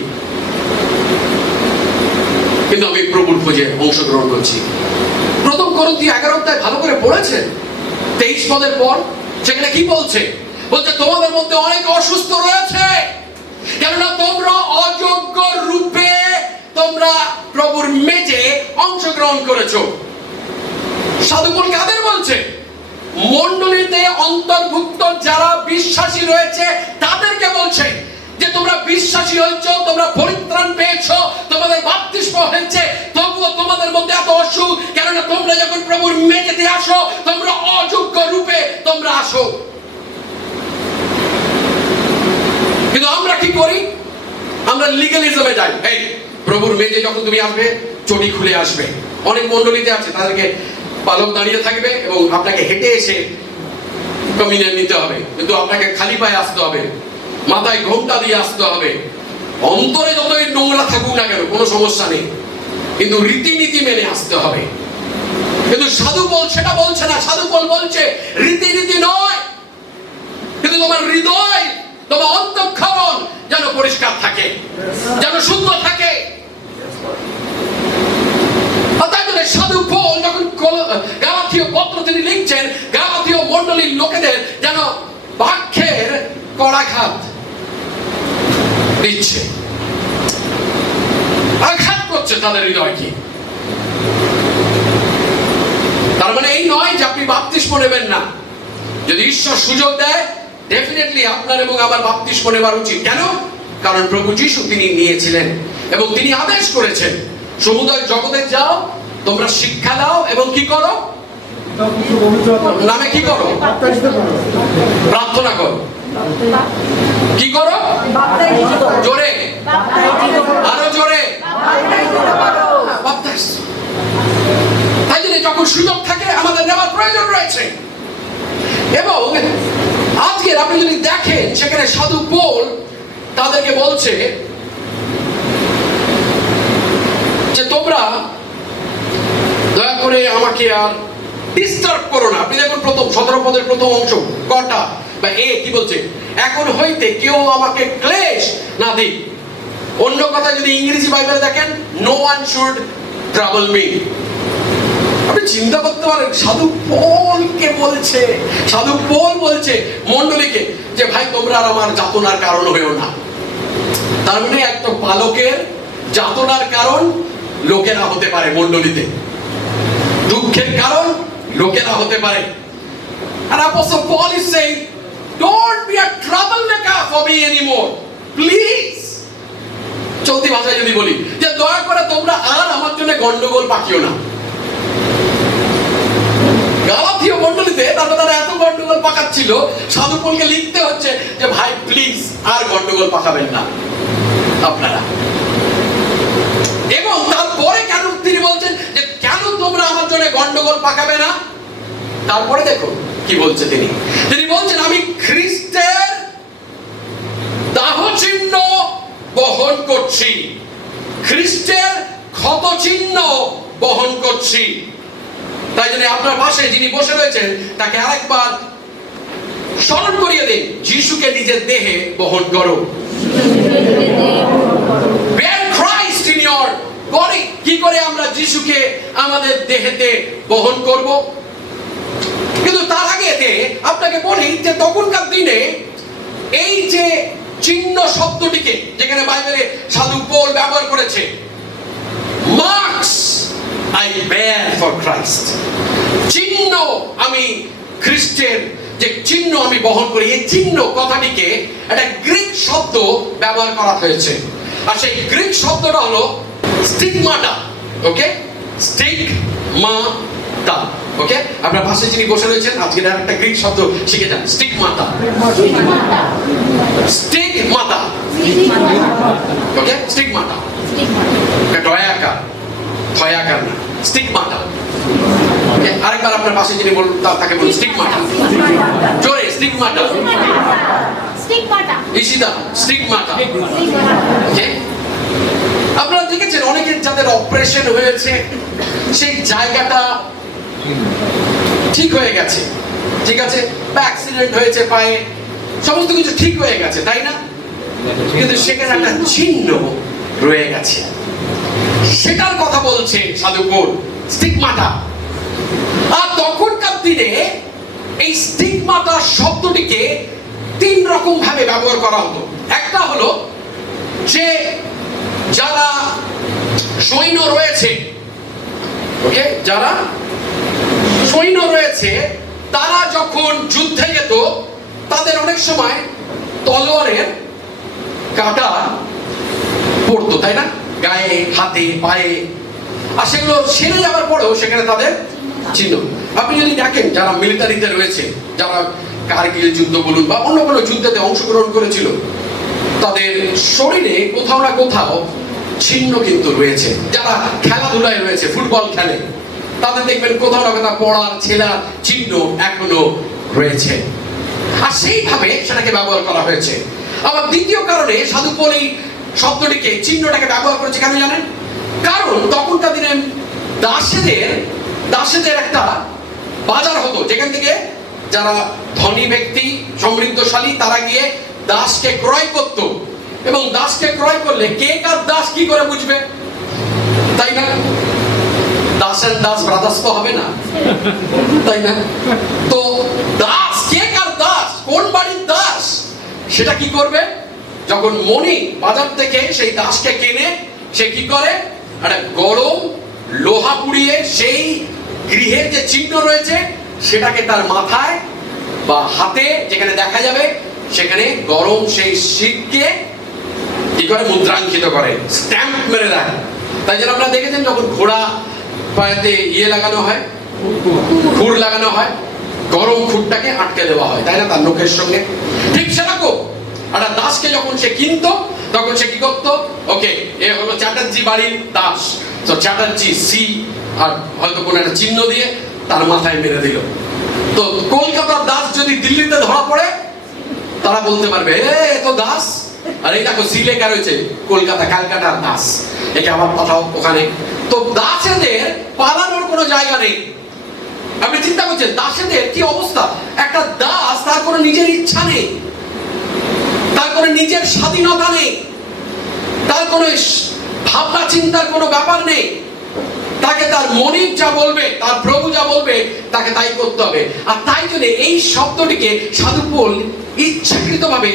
কিন্তু আমি প্রভুর ভোজে অংশগ্রহণ করছি। প্রথম করন্থী 11 অধ্যায় ভালো করে পড়েছে 23 পদের পর, সেখানে কি বলছে? বলছে তোমাদের মধ্যে অনেক অসুস্থ রয়েছে, কেননা তোমরা অযোগ্য রূপে তোমরা প্রভুর মেজে অংশগ্রহণ করেছো। সাধু পৌল কাদের বলছে? মণ্ডলীতে অন্তর্ভুক্ত যারা বিশ্বাসী রয়েছে তাদেরকে বলছে যে তোমরা বিশ্বাসী হয়েছো, তোমরা পরিত্রাণ পেয়েছো, তোমাদের বাপ্তিস্ম হয়েছে, তবুও তোমাদের মধ্যে এত অসুখ, কেননা তোমরা যখন প্রভুর মেজেতে আসো তোমরা অযোগ্য রূপে তোমরা আসো। কিন্তু আমরা কি করি? আমরা লিগ্যালিজমে যাই। এই প্রভুর মেজে যখন তুমি আসবে চটি খুলে আসবে। অনেক মণ্ডলীতে আছে, তাদেরকে পালক দাঁড়িয়ে থাকবে এবং আপনাকে হেঁটে এসে কমিউনিয়ন নিতে হবে, কিন্তু আপনাকে খালি পায়ে আসতে হবে, মাথায় ঘোমটা দিয়ে আসতে হবে। অন্তরে যতই নোংরা থাকুক না কেন কোনো সমস্যা নেই, কিন্তু রীতিনীতি মেনে আসতে হবে। কিন্তু সাধু পৌল সেটা বলছে না। সাধু পৌল বলছে রীতিনীতি নয়, কিন্তু তোমার হৃদয়, তোমার অন্তঃকরণ যেন পরিষ্কার থাকে, যেন শুদ্ধ থাকে। সাধু পৌল যখন গালাথীয় পত্র তিনি লিখছেন, গালাথীয় মণ্ডলীর লোকেদের যেন বাক্যের কড়াঘাত দিচ্ছে, আঘাত করছে তাদের হৃদয়কে। তার মানে এই নয় যে আপনি বাপ্তিস্ম নেবেন না। যদি ঈশ্বর সুযোগ দেয়, ডেফিনেটলি আপনার এবং আমার বাপ্তিস্ম নেবার উচিত। কেন? কারণ প্রভু যীশু তিনি নিয়েছিলেন এবং তিনি আদেশ করেছেন, সমুদয় জগতে যাও, তোমরা শিক্ষা দাও এবং কি করো? নামে কি করো? প্রার্থনা করো। কি করো? জোরে, আরো জোরে। তাই জন্য যখন সুযোগ থাকে আমাদের নেওয়ার প্রয়োজন রয়েছে। এবং আজকে আপনি যদি দেখেন, সেখানে সাধু পৌল তাদেরকে বলছে যে তোমরা দয়া করে আমাকে আর ডিস্টার্ব করো না। আপনি দেখুন প্রথম 17 পদের প্রথম অংশ কটা বা কি বলছে? এখন হইতে কেউ আমাকে ক্লেশ না দিক। অন্য কথা যদি ইংরেজি বাইবেলে দেখেন, no one should trouble me. আপনি চিন্তা করতে পারেন, সাধু পৌলকে বলছে, সাধু পৌল বলছে মণ্ডলীকে যে ভাই তোমরা আর আমার যাতনার কারণ হয়েও না। তার মানে একটা পালকের যাতনার কারণ লোকেরা হতে পারে, মণ্ডলীতে দুঃখের কারণ লোকেরা হতে পারে। And Apostle Paul is saying, don't be a troublemaker for me anymore, please. চলতি ভাষায় যদি বলি যে দয়া করে তোমরা আর আমার জন্য গন্ডগোল পাকিও না। গালাথীয় মণ্ডলীতে তারা এত গন্ডগোল পাকাচ্ছিল, সাধু পৌলকে লিখতে হচ্ছে যে ভাই প্লিজ আর গন্ডগোল পাকাবেন না আপনারা। এবং তারপরে কেন তিনি বলছেন যে কেন তোমরা আমার জন্য গন্ডগোল পাকাবে না? তারপরে দেখো কি বলছে তিনি। তিনি বলছেন আমি খ্রিস্টের দাহ চিহ্ন বহন করছি, খ্রিস্টের ক্ষত চিহ্ন বহন করছি। তাই জন্য আপনার পাশে যিনি বসে রয়েছেন তাকে আরেকবার স্মরণ করিয়ে দিন, যিশুকে নিজের দেহে বহন করো। Bear Christ in your body। কি করে আমরা যিশুকে আমাদের দেহেতে বহন করব? কিন্তু তার আগে আপনাকে বলি যে তখনকার দিনে এই যে চিহ্ন শব্দটিকে যেখানে বাইবেলে সাধু পৌল ব্যবহার করেছে, marks I bear for Christ, চিহ্ন আমি খ্রিস্টের যে চিহ্ন আমি বহন করি, এই চিহ্ন কথাটিকে একটা গ্রিক শব্দ ব্যবহার করা হয়েছে। আর সেই গ্রিক শব্দটা হলো স্টিগমাটা। ওকে, স্টিগমাটা। ওকে, আপনার পাশে যিনি বসে রয়েছেন আজকে একটা গ্রিক শব্দ শিখে যান, স্টিগমাটা। স্টিগমাটা। ওকে, স্টিগমাটা। ডয়াকার, থয়াকার না, স্টিগমাটা। ওকে, আরেকবার আপনার পাশে যিনি বলুন তাকে বলুন স্টিগমাটা। জোরে, স্টিগমাটা। স্টিগমাটা। ইশিদা, স্টিগমাটা। ওকে, আপনারা দেখেছেন অনেকের যাদের অপারেশন হয়েছে সেই জায়গাটা ঠিক হয়ে গেছে, ঠিক আছে, বা অ্যাক্সিডেন্ট হয়েছে পায়ে, সমস্ত কিছু ঠিক হয়ে গেছে, তাই না? কিন্তু সেখানে একটা চিহ্ন রয়ে গেছে, সেটার কথা বলছে সাধু পৌল, স্টিগমাটা। আর তখনকার দিনে এই স্টিগমাটা শব্দটিকে তিন রকম ভাবে ব্যবহার করা হতো। একটা হলো যে যারা সৈন্য রয়েছে, ওকে, যারা সৈন্য রয়েছে তারা যখন যুদ্ধে যেত তাদের অনেক সময় তলোয়ারের কাঁটা পড়তো, তাই না, গায়ে, হাতে, পায়ে, আর সেগুলো সেরে যাওয়ার পরেও সেখানে তাদের চিহ্ন। আপনি যদি দেখেন যারা মিলিটারিতে রয়েছে, যারা কারগিল যুদ্ধ বলুন বা অন্য কোনো যুদ্ধে অংশগ্রহণ করেছিল, তাদের শরীরে কোথাও না কোথাও চিহ্ন কিন্তু রয়েছে। যারা খেলাধুলায় রয়েছে, ফুটবল খেলে, তাদের দেখবেন কোথাও না কোথাও পড়ার ছেলার চিহ্ন এখনো রয়েছে। আর সেইভাবে সেটাকে ব্যবহার করা হয়েছে। আবার দ্বিতীয় কারণে সাধু পৌল এই শব্দটিকে, চিহ্নটাকে ব্যবহার করেছে কেন জানেন? কারণ তখনকার দিনে দাসেদের একটা বাজার হতো, যেখান থেকে যারা ধনী ব্যক্তি, সমৃদ্ধশালী, তারা গিয়ে দাসকে ক্রয় করত। এবং দাসকে ক্রয় করলে কে কার দাস কি করে বুঝবে, তাই না? দাস এন্ড দাস ব্রাদার্স তো হবে না, তাই না? তো দাস কে কার দাস, কোন বাড়ির দাস, সেটা কি করবে? যখন মনি বাজার থেকে সেই দাসকে কেনে, সে কি করে, একটা গরম লোহা পুড়িয়ে সেই গৃহের যে চিহ্ন রয়েছে সেটাকে তার মাথায় বা হাতে যেখানে দেখা যাবে সেখানে গরম সেই শিখকে কি করে, মুদ্রাঙ্কিত করে, স্ট্যাম্প মেরে দেয়। তাই জন্য আপনারা দেখেছেন যখন ঘোড়া পায়েতে লাগানো হয়, খুর লাগানো হয়, গরম খুরটাকে আটকে দেওয়া হয়, তাই না, তার নখের সঙ্গে। ঠিক সেরকম একটা দাসকে যখন সে কিনতো তখন সে কি করতো, ওকে, এ হলো চ্যাটার্জি বাড়ির দাস, তো চ্যাটার্জি সি আর হয়তো কোনো একটা চিহ্ন দিয়ে তার মাথায় মেরে দিল। তো কলকাতার দাস যদি দিল্লিতে ধরা পড়ে, তারা বলতে পারবে এ তো দাস, আর এই দেখো সি লেখা রয়েছে কলকাতা, ক্যালকাটার দাস, একে আবার পাঠাও ওখানে। তো দাসেদের পালানোর কোনো জায়গা নেই। আপনি চিন্তা করছেন দাসেদের কি অবস্থা? একটা দাস, তার কোনো নিজের ইচ্ছা নেই, তার কোনো নিজের স্বাধীনতা নেই, তার কোনো ভাবনা চিন্তার কোনো ব্যাপার নেই। তাকে তার মনিব যা বলবে, তার প্রভু যা বলবে, তাকে তাই করতে হবে। আর তাই জন্য এই শব্দটিকে সাধু পৌল ইচ্ছাকৃতভাবে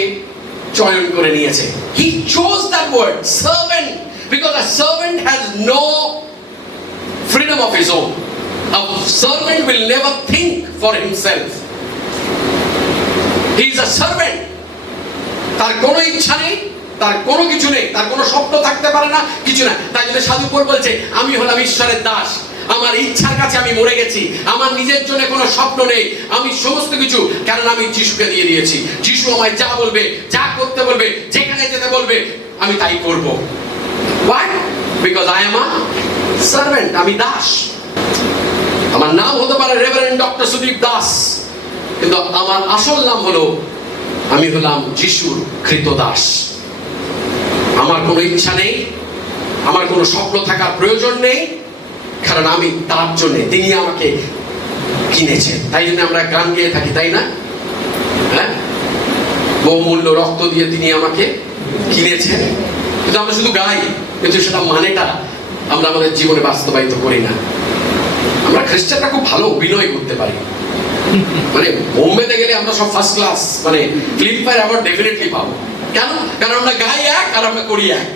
চয়ন করে নিয়েছে। He chose that word servant because a servant has no freedom of his own. A servant will never think for himself. He is a servant. তার কোনো ইচ্ছা নেই, তার কোনো কিছু নেই, তার কোনো স্বপ্ন থাকতে পারে না, কিছু না। তাই জন্য সাধু পৌল বলছে আমি হলাম ঈশ্বরের দাস, আমার ইচ্ছার কাছে আমি মরে গেছি, আমার নিজের জন্য কোনো স্বপ্ন নেই, আমি সমস্ত কিছু কারণ আমি যিশুকে দিয়ে দিয়েছি। যিশু আমায় যা বলবে, যা করতে বলবে, যেখানে যেতে বলবে, আমি তাই করব। Why? Because I am a servant. আমি দাস। আমার নাম হতে পারে রেভারেন্ড ডক্টর সুদীপ দাস, কিন্তু আমার আসল নাম হলো আমি হলাম যিশুর কৃতদাস। আমার কোনো ইচ্ছা নেই, আমার কোনো স্বপ্ন থাকার প্রয়োজন নেই, কারণ আমি তার জন্য, তিনি আমাকে কিনেছেন। তাই জন্য আমরা গান গেয়ে থাকি, তাই না? হ্যাঁ, বহুমূল্য রক্ত দিয়ে তিনি আমাকে কিনেছেন। কিন্তু আমরা শুধু গাই, কিন্তু সেটা মানেটা আমরা আমাদের জীবনে বাস্তবায়িত করি না। আমরা খ্রিস্টানরা খুব ভালো অভিনয় করতে পারি, মানে বোম্বেতে গেলে আমরা সব ফার্স্ট ক্লাস, মানে ফিল্মফেয়ার অ্যাওয়ার্ড ডেফিনেটলি পাবো। কেন? কারণ আমরা গাই এক আর আমরা করি এক।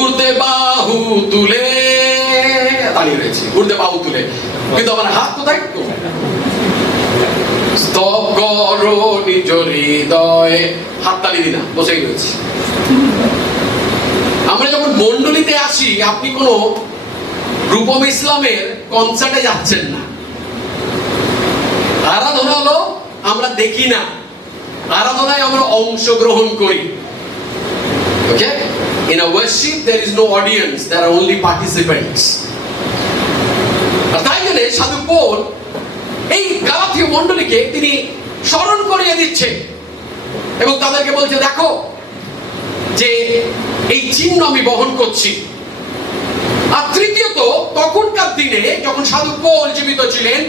উর্দে বাহু তুলে দাঁড়িয়ে রয়েছে, উর্দে বাহু তুলে, কিন্তু আমার হাত কোথায়? স্তব করো নিজ হৃদয়ে, হাত তালি দিই না, বসেই রয়েছে। আমরা যখন মন্ডলীতে আসি, আপনি কোনো রূপম ইসলামের কনসার্টে যাচ্ছেন না। আরাধনা হলো আমরা দেখি না, আরাধনায় আমরা অংশগ্রহণ করি। ওকে? In a worship there is no audience, there are only participants. আর তাই জন্য সাধু পৌল এই গালাথীয় মণ্ডলীকে তিনি স্মরণ করিয়ে দিচ্ছে এবং তাদেরকে বলছে, দেখো যে এই চিহ্ন আমি বহন করছি। আর তৃতীয়ত, তখনকার দিনে যখন সাধু পৌল জীবিত ছিলেন,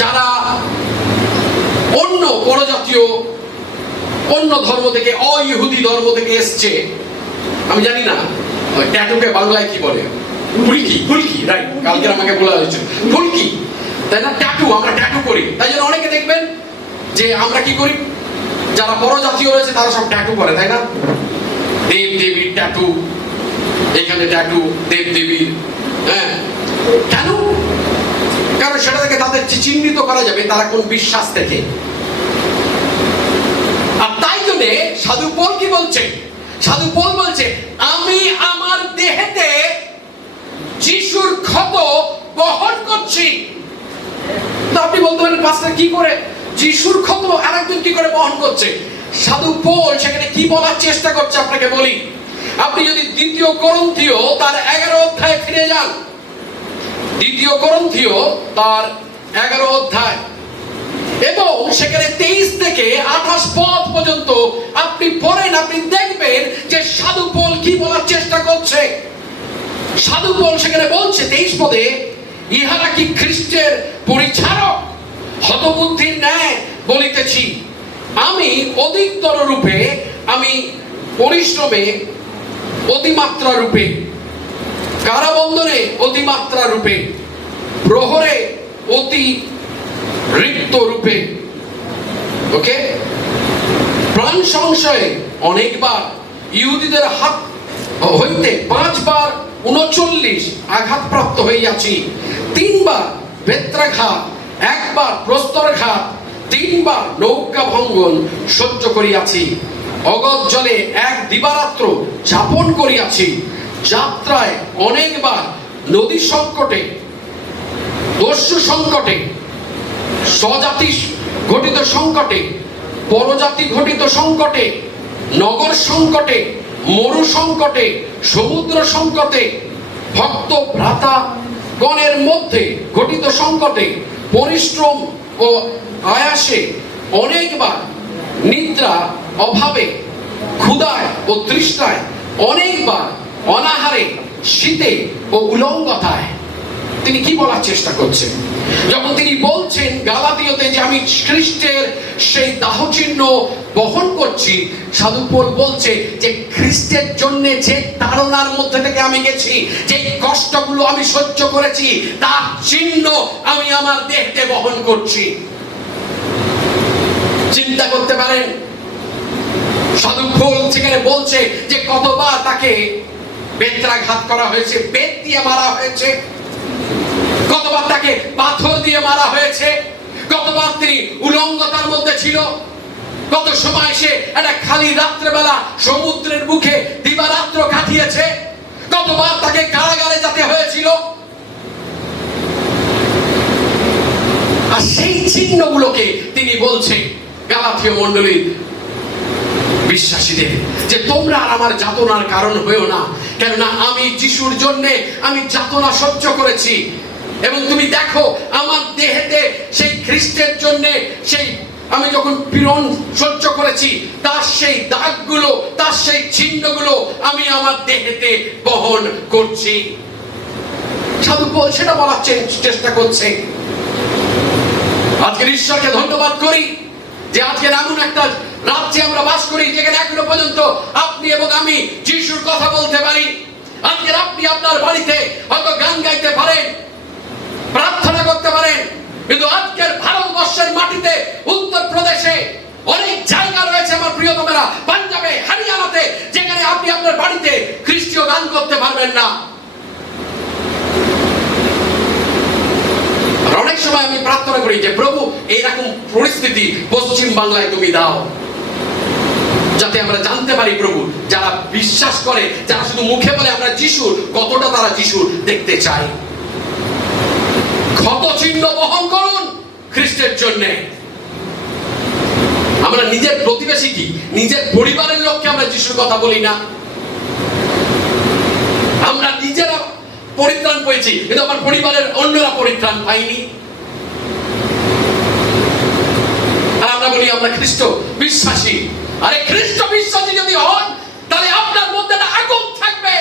যারা অন্য পরজাতীয়, অন্য ধর্ম থেকে, অইহুদি ধর্ম থেকে এসছে, আমি জানি না ট্যাটুকে বাংলায় কি বলে, ফুলকি, ফুলকি, রাইট, কালকে আমাকে বলা হয়েছিল ফুলকি, তাই না? ট্যাটু, আমরা ট্যাটু করি। তাই জন্য অনেকে দেখবেন যে আমরা কি করি, যারা পরজাতীয় রয়েছে তারা সব ট্যাটু করে, তাই না? দেব দেবীর ট্যাটু, এখানে ট্যাটু দেব দেবীর। হ্যাঁ, কেন? কারণ সেটা থেকে তাদের চিহ্নিত করা যাবে তারা কোন বিশ্বাস থেকে। আর তাই জন্য সাধু পৌল কি বলছে? সাধু পৌল বলছে, আমি আমার দেহেতে যিশুর ক্ষত বহন করছি। তো আপনি বলতে পারেন, পাস্টার কি করে যিশুর ক্ষত আরেকজন কি করে বহন করছে? সাধু পৌল সেখানে কি বলার চেষ্টা করছে আপনাকে বলি। আপনি যদি 2 কোরিন্থীয় তার 11 অধ্যায়ে ফিরে যান, 2 কোরিন্থীয় তার 11 অধ্যায় এবং সেখানে 23 থেকে 28 পদ পর্যন্ত আপনি পড়েন, আপনি দেখবেন যে সাধু পৌল কি বলার চেষ্টা করছে। সাধু পৌল সেখানে বলছে 23 পদে, ইহারা কি খ্রিস্টের পরিচারক? হতবুদ্ধির ন্যায় বলিতেছি, আমি অধিকতর রূপে, আমি পরিশ্রমে অতিমাত্রা রূপে, কারাবন্ধনে অতিমাত্রা রূপে, প্রহরে অতি রিক্ত রূপে, ওকে, প্রাণ সংশয়ে অনেকবার, ইহুদিদের হাত হইতে 5 বার 39 আঘাতপ্রাপ্ত হইয়াছি, 3 বার বেত্রাঘাত, 1 বার প্রস্তরঘাত, 3 বার নৌকা ভঙ্গন সহ্য করিয়াছি, অগত জলে 1 দিবারাত্র যাপন করিয়াছি, যাত্রায় অনেকবার নদী সংকটে, দস্যু সংকটে, স্বজাতি ঘটিত সংকটে, পরজাতি ঘটিত সংকটে, নগর সংকটে, মরু সংকটে, সমুদ্র সংকটে, ভক্ত ভ্রাতা গণের মধ্যে ঘটিত সংকটে, পরিশ্রম ও আয়াসে অনেকবার, নিদ্রা অভাবে, ক্ষুধায় ও তৃষ্ণায় অনেকবার, অনাহারে, শীতে ও উলঙ্গতায়। তিনি কি বলার চেষ্টা করছেন যখন তিনি বলছেন গালাতীয়তে যে আমি খ্রিস্টের সেই দাহ চিহ্ন বহন করছি? সাধু পৌল বলছে যে খ্রিস্টের জন্য যে তাড়নার মধ্যে থেকে আমি গেছি, যে কষ্টগুলো আমি সহ্য করেছি, তার চিহ্ন আমি আমার দেহতে বহন করছি। চিন্তা করতে পারেন সাধু পৌল সেখানে বলছে যে কতবার তাকে বেত্রাঘাত করা হয়েছে, বেত দিয়ে মারা হয়েছে, কতবার তাকে পাথর দিয়ে মারা হয়েছে, কতবার তিনি উলঙ্গতার মধ্যে ছিল, কত সময় সে একটা খালি রাত্রেবেলা সমুদ্রের মুখে দিবারাত্র কাটিয়েছে, কতবার তাকে কারাগারে যেতে হয়েছিল। আর সেই চিহ্নগুলোকে তিনি বলছে গালাথীয় মণ্ডলীর বিশ্বাসীদের যে তোমরা আর আমার যাতনার কারণ হয়েও না, কেননা আমি যিশুর জন্য আমি যাতনা সহ্য করেছি। এবং তুমি দেখো আমার দেহেতে সেই খ্রিস্টের জন্য সেই আমি যখন পীড়ন সহ্য করেছি, তার সেই দাগগুলো, তার সেই চিহ্নগুলো আমি আমার দেহেতে বহন করছি। সাধু পৌল সেটা বলার চেষ্টা করছে। আজকের ঈশ্বরকে ধন্যবাদ করি যে আজকের এমন একটা রাজ্যে আমরা বাস করি যেখানে এখনো পর্যন্ত আপনি এবং আমি যিশুর কথা বলতে পারি। আজকের আপনি আপনার বাড়িতে হয়তো গান গাইতে পারেন, পারবেন না। অনেক সময় আমি প্রার্থনা করি যে প্রভু এইরকম পরিস্থিতি পশ্চিম বাংলায় তুমি দাও, যাতে আমরা জানতে পারি প্রভু যারা বিশ্বাস করে, যারা শুধু মুখে বলে আমরা যিশুর, কতটা তারা যিশুর দেখতে চাই। ক্ষত চিহ্ন বহন করুন খ্রিস্টের জন্য। আমরা নিজের প্রতিবেশী কি, নিজের পরিবারের লোককে আমরা যিশুর কথা বলি না। আমরা নিজেরা পরিত্রাণ পেয়েছি, কিন্তু আমার পরিবারের অন্যরা পরিত্রাণ পাইনি। আর আমরা বলি আমরা খ্রিস্ট বিশ্বাসী। আরে খ্রিস্ট বিশ্বাসী যদি হন, তাহলে আপনার মধ্যে একটা আগুন থাকবে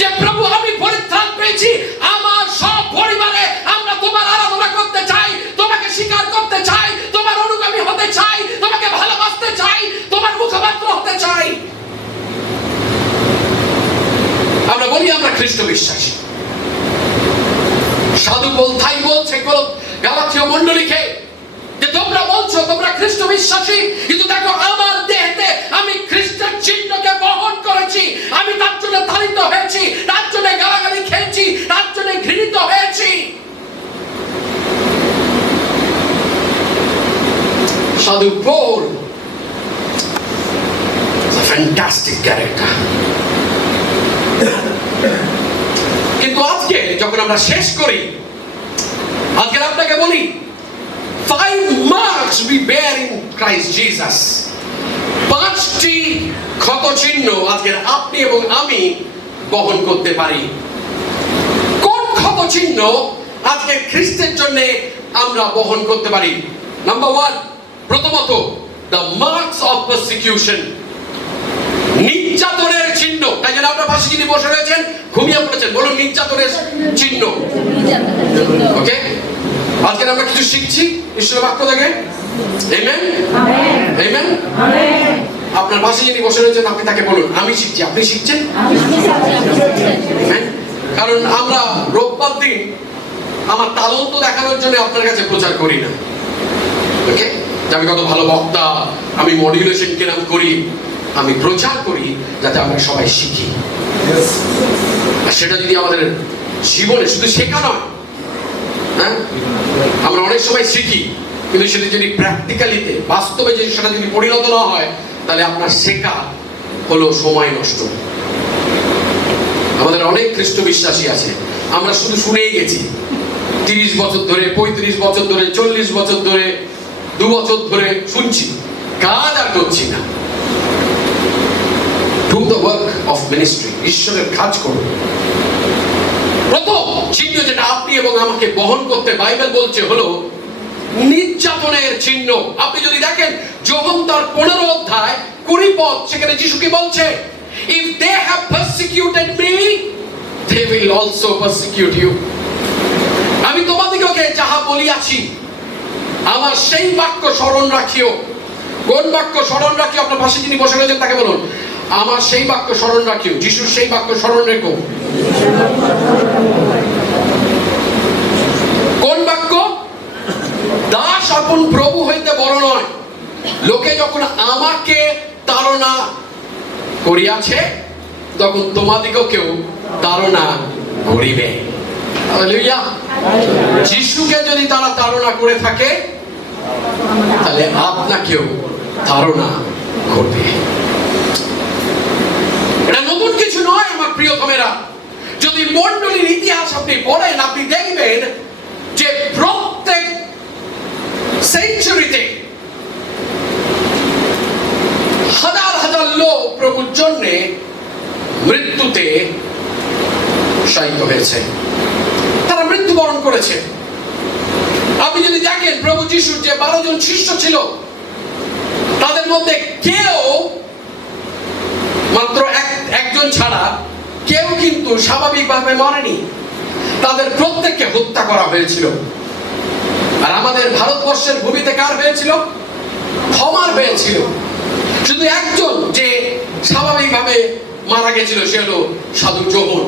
যে প্রভু আমি পরিত্রাণ পেয়েছি, আমার সব পরিবারে আমরা তোমার আরাধনা করতে চাই, তোমাকে স্বীকার করতে চাই, তোমার অনুগামী হতে চাই, তোমাকে ভালোবাসতে চাই, তোমার মুখপাত্র হতে চাই। আমরা বলি আমরা খ্রিস্ট বিশ্বাসী। সাধু পৌল তাই বলছে গালাতীয় মণ্ডলীকে যে তোমরা বলছো তোমরা খ্রিস্ট বিশ্বাসী, কিন্তু দেখো আমার দেহেতে আমি খ্রিস্টের চিহ্নকে বহন করেছি, আমি তার জন্য তাড়িত হয়েছি, তার জন্য গালাগালি খেয়েছি, তার জন্য ঘৃণিত হয়েছি। সাধু পৌল ফ্যান্টাস্টিক ক্যারেক্টার। কিন্তু আজকে যখন আমরা শেষ করি, আজকে আপনাকে বলি 5 marks we bear in Christ Jesus. 5টি ক্ষত চিহ্ন আজকের আপনি এবং আমি বহন করতে পারি। কোন ক্ষত চিহ্ন আজকের খ্রিস্টের জন্য আমরা বহন করতে পারি? নাম্বার 1, প্রথমত the marks of persecution, নির্যাতনের চিহ্ন। তাই জন্য আপনার পাশে যিনি বসে রয়েছেন ঘুমিয়ে পড়েছেন, বলুন নির্যাতনের চিহ্ন। ওকে, আজকে আমরা কিছু শিখছি ঈশ্বরের বাক্য থেকে। Amen, amen. আপনার পাশে যিনি বসে রয়েছেন আপনি তাকে বলুন আমি শিখছি, আপনি শিখছেন। কারণ আমরা রোববার দিন আমার তালন্ত দেখানোর জন্য আপনার কাছে প্রচার করি না। ওকে, আমি কত ভালো বক্তা, আমি মডুলেশন কিরম করি, আমি প্রচার করি যাতে আমরা সবাই শিখি। আর সেটা যদি আমাদের জীবনে শুধু শেখা নয়, হ্যাঁ, আমরা অনেক সময় শিখি কিন্তু সেটা যদি প্র্যাকটিক্যালিতে বাস্তবে যদি সেটা যদি পরিণত না হয়, তাহলে আপনার শেখা হলো সময় নষ্ট। আমাদের অনেক খ্রিস্ট বিশ্বাসী আছে, আমরা শুধু শুনেই গেছি 30 বছর ধরে, 35 বছর ধরে, 40 বছর ধরে, 2 বছর ধরে শুনছি, কাজ আর করছি না। Do the work of ministry, ঈশ্বরের কাজ করুন। প্রথম চিহ্ন যেটা আপনি এবং আমাকে বহন করতে বাইবেল বলছে হলো নির্যাতনের চিহ্ন। আপনি যদি দেখেন যোহন তার 15 অধ্যায় 20 পদ, সেখানে যিশু কি বলছে? If they have persecuted me, they will also persecute you. আমি তোমাদিগকে যাহা বলিয়াছি আমার সেই বাক্য স্মরণ রাখিও। কোন বাক্য স্মরণ রাখিও? আপনার পাশে যিনি বসে রয়েছেন তাকে বলুন আমার সেই বাক্য স্মরণ রাখিও। যিশুর সেই বাক্য স্মরণ রেখো। কোন বাক্য? দাস আপন প্রভু হইতে বড় নয়। লোকে যখন আমাকে তাড়না করিয়াছে তখন তোমাদিগকেও তাড়না করিবে। হালেলুয়া। যিশুকে যদি তারা তাড়না করে থাকে তাহলে আপনাকেও তাড়না করবে। এটা নতুন কিছু নয় আমার প্রিয়তমেরা। যদি মণ্ডলীর ইতিহাস আপনি পড়েন, আপনি দেখবেন যে প্রত্যেক সেঞ্চুরিতে হাজার হাজার লোক প্রভুর জন্য মৃত্যুতে শায়িত হয়েছে, তারা মৃত্যুবরণ করেছে। আপনি যদি দেখেন প্রভু যিশুর যে 12 জন শিষ্য ছিল, তাদের মধ্যে কেউ, মাত্র একজন ছাড়া, কেউ কিন্তু স্বাভাবিকভাবে মরেনি। তাদের প্রত্যেককে হত্যা করা হয়েছিল। আর আমাদের ভারতবর্ষের ভূমিতে কার হয়েছিল? থমার হয়েছিল। শুধু একজন যে স্বাভাবিকভাবে মারা গেছিল, সে হলো সাধু যোহন।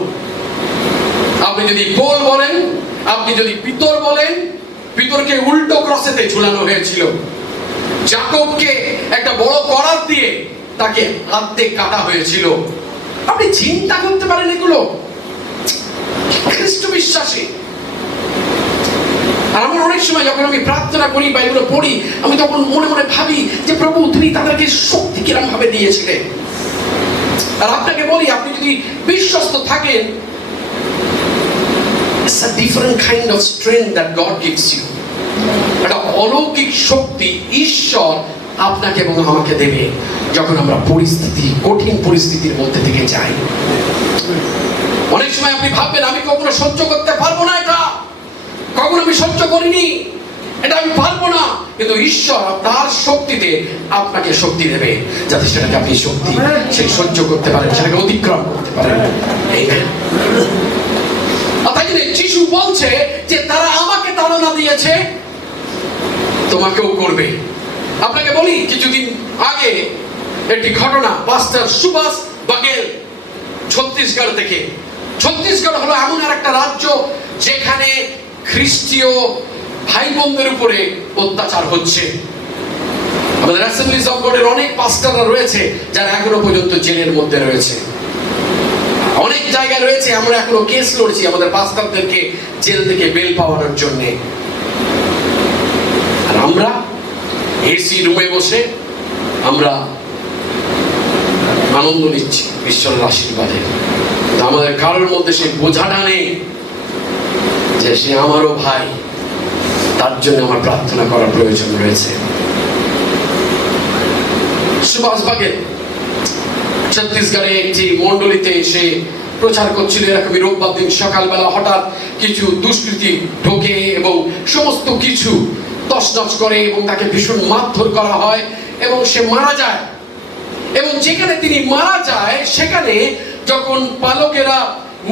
আপনি যদি পোল বলেন, আপনি যদি পিতর বলেন, পিতরকে উল্টো ক্রসেতে ঝুলানো হয়েছিল। জাকবকে একটা বড় করাত দিয়ে তাকে হাতে কাটা হয়েছিল। আপনি চিন্তা করতে পারেন এগুলো? খ্রিস্ট বিশ্বাসী। আর আমার অনেক সময় যখন আমি প্রার্থনা করি বা এগুলো পড়ি, আমি তখন মনে মনে ভাবি যে প্রভু তুমি তাদেরকে শক্তি কিরকম ভাবে দিয়েছিলেন। আর আপনাকে বলি, আপনি যদি বিশ্বস্ত থাকেন, it's a different kind of strength that God gives you. একটা অলৌকিক শক্তি ঈশ্বর আপনাকে এবং আমাকে দেবে যখন আমরা কঠিন পরিস্থিতির মধ্যে থেকে যাই। অনেক সময় আপনি ভাববেন আমি কখনো সহ্য করতে পারবো না, এটা কখনো আমি সহ্য করিনি, এটা আমি পারবো না, কিন্তু ঈশ্বর তার শক্তিতে আপনাকে শক্তি দেবে যাতে সেটাকে আপনি সেই সহ্য করতে পারেন, সেটাকে অতিক্রম করতে পারেন। তাই জন্য যিশু বলছে যে তারা আমাকে তাড়না দিয়েছে, তোমাকেও করবে। আপনাকে বলি, কিছুদিন আগে একটি ঘটনা, পাস্টার সুভাষ বাগেল, ছত্তিশগড় থেকে। ছত্তিশগড় হলো এমন একটা রাজ্য যেখানে খ্রিস্টীয় ভাই বোনদের উপরে অত্যাচার হচ্ছে। আমাদের অ্যাসেম্বলিজ অফ গডের অনেক পাস্টাররা রয়েছে যারা এখনো পর্যন্ত জেলের মধ্যে রয়েছে। অনেক জায়গায় রয়েছে আমরা এখনো কেস লড়ছি আমাদের পাস্টারদেরকে জেল থেকে বেল পাওয়ানোর জন্য। আর আমরা এসি রুমে বসে আমরা আনন্দ নিচ্ছি ঈশ্বরের আশীর্বাদে। আমাদের কারোর মধ্যে সেই বোঝাটা নেই যে সে আমারও ভাই, তার জন্য আমার প্রার্থনা করার প্রয়োজন রয়েছে। সুভাষ বাগেল ছত্তিশগড়ে একটি মন্ডলীতে এসে প্রচার করছিল। এরকমই রোববার দিন সকালবেলা হঠাৎ কিছু দুষ্কৃতী ঢোকে এবং সমস্ত কিছু তছনছ করে এবং তাকে ভীষণ মারধর করা হয় এবং সে মারা যায়। এবং যেখানে তিনি মারা যায় সেখানে যখন পালকেরা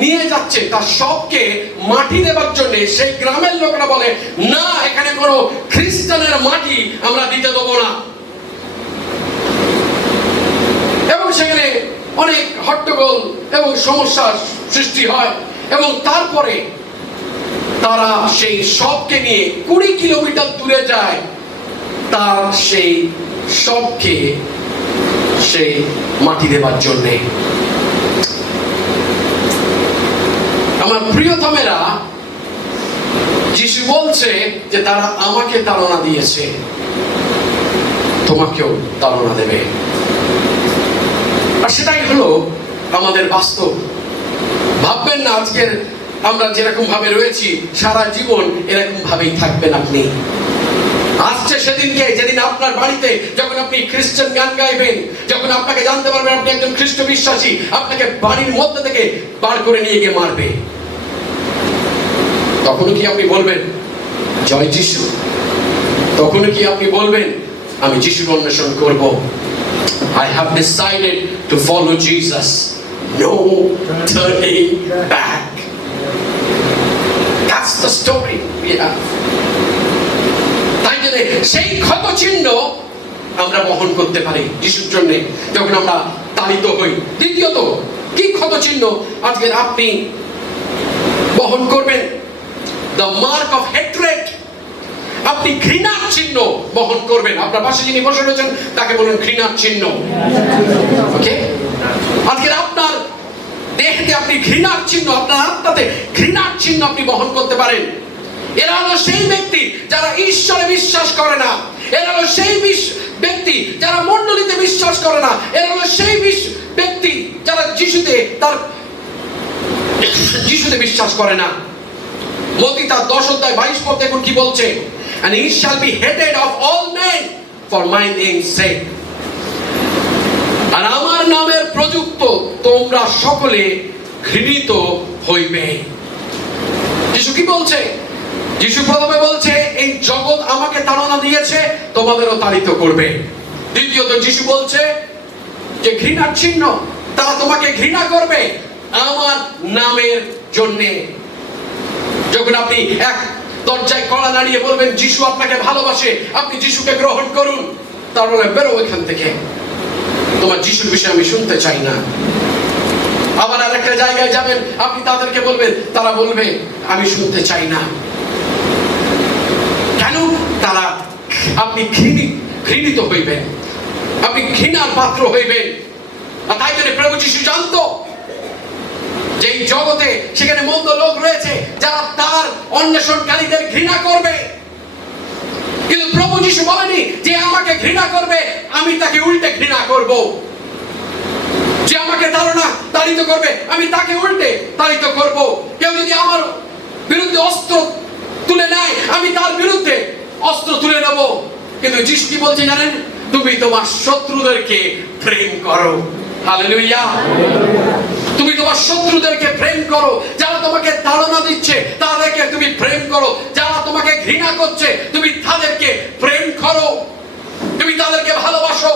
নিয়ে যাচ্ছে তার শবকে মাটি দেওয়ার জন্য, সেই গ্রামের লোকরা বলে না, এখানে কোনো খ্রিস্টানের মাটি আমরা দিতে দেবো না। এবং সেখানে অনেক হট্টগোল এবং সমস্যার সৃষ্টি হয় এবং তারপরে তারা সেই শবকে নিয়ে 20 কিলোমিটার দূরে যায়, তার সেই শবকে সেই মাটি দেবার জন্য। আমার প্রিয়তমেরা, যিশু বলছে যে তারা আমাকে তাড়না দিয়েছে, তোমাকেও তাড়না দেবে। আর সেটাই হলো আমাদের বাস্তব। ভাববেন না আজকের আমরা যেরকম ভাবে রয়েছি সারা জীবন এরকম ভাবেই থাকবেন আপনি। আসছে সেদিনকে যেদিন আপনার বাড়িতে যখন আপনি খ্রিস্টান গান গাইবেন, যখন আপনাকে জানতে পারবেন আপনি একজন খ্রিস্ট বিশ্বাসী, আপনাকে বাড়ির মধ্যে থেকে বার করে নিয়ে গিয়ে মারবে। তখনও কি আপনি বলবেন জয় যিশু? তখনও কি আপনি বলবেন আমি যিশুর অন্বেষণ করব? I have decided to follow Jesus. No turning back. That's the story we have. তাই জন্য সেই ক্ষত চিহ্ন আমরা বহন করতে পারি যিশুর জন্য যখন আমরা তাড়িত হই। দ্বিতীয়ত কি ক্ষত চিহ্ন আজকে আপনি বহন করবেন? The mark of hatred. আপনি ঘৃণার চিহ্ন বহন করবেন। আপনার পাশে যিনি বসে রয়েছেন তাকে বলুন ঘৃণার চিহ্ন। ওকে, আজকে আপনার দেহতে আপনি ঘৃণার চিহ্ন, আপনার আত্মাতে ঘৃণার চিহ্ন আপনি বহন করতে পারেন। এরা হলো সেই ব্যক্তি যারা ঈশ্বরে বিশ্বাস করে না। এরা হলো সেই ব্যক্তি যারা মণ্ডলীতে বিশ্বাস করে না। এরা হলো সেই ব্যক্তি যারা যিশুতে বিশ্বাস করে না। মত্তি তার 10 অধ্যায় 22 পদ দেখুন কি বলছে, and he shall be hated of all men for my name's sake. আর আমার নামের প্রযুক্ত তোমরা সকলে ঘৃণিত হইবে। যিশু কি বলছে? যিশু প্রথমে বলছে এই জগৎ আমাকে তাড়না দিয়েছে, তোমাদেরও তাড়িত করবে। দ্বিতীয়ত যিশু বলছে যে ঘৃণার চিহ্ন, তারা তোমাকে ঘৃণা করবে আমার নামের জন্যে। যখন আপনি এক দরজায় কড়া নাড়িয়ে বলবেন যিশু আপনাকে ভালোবাসে, আপনি যিশুকে গ্রহণ করুন, তার মানে বেরো এখান থেকে, তোমার যিশুর বিষয়ে আমি শুনতে চাই না। আবার আরেকটা জায়গায় যাবেন, আপনি তাদেরকে বলবেন, তারা বলবে আমি শুনতে চাই না। কেন? তারা আপনি ঘৃণিত হইবেন, আপনি ঘৃণার পাত্র হইবেন। আর তাই জন্য প্রভু যিশু জানতো যেই জগতে সেখানে মন্দ লোক রয়েছে যারা তার অন্বেষণকারীদের ঘৃণা করবে, কিন্তু প্রভু যিশু বলেনি যে আমাকে ঘৃণা করবে আমি তাকে উল্টে ঘৃণা করব, যে আমাকে তাড়িত করবে আমি তাকে উল্টে তাড়িত করব। কেউ যদি আমার বিরুদ্ধে অস্ত্র তুলে নেয় আমি তার বিরুদ্ধে অস্ত্র তুলে নেব। কিন্তু যিশু কি বলছে জানেন? তুমি তোমার শত্রুদেরকে প্রেম করো। হালেলুয়া। তুমি তোমার শত্রুদেরকে প্রেম করো, যারা তোমাকে তাড়না দিচ্ছে তাদেরকে তুমি প্রেম করো, যারা তোমাকে ঘৃণা করছে তুমি তাদেরকে প্রেম করো, তুমি তাদেরকে ভালোবাসো।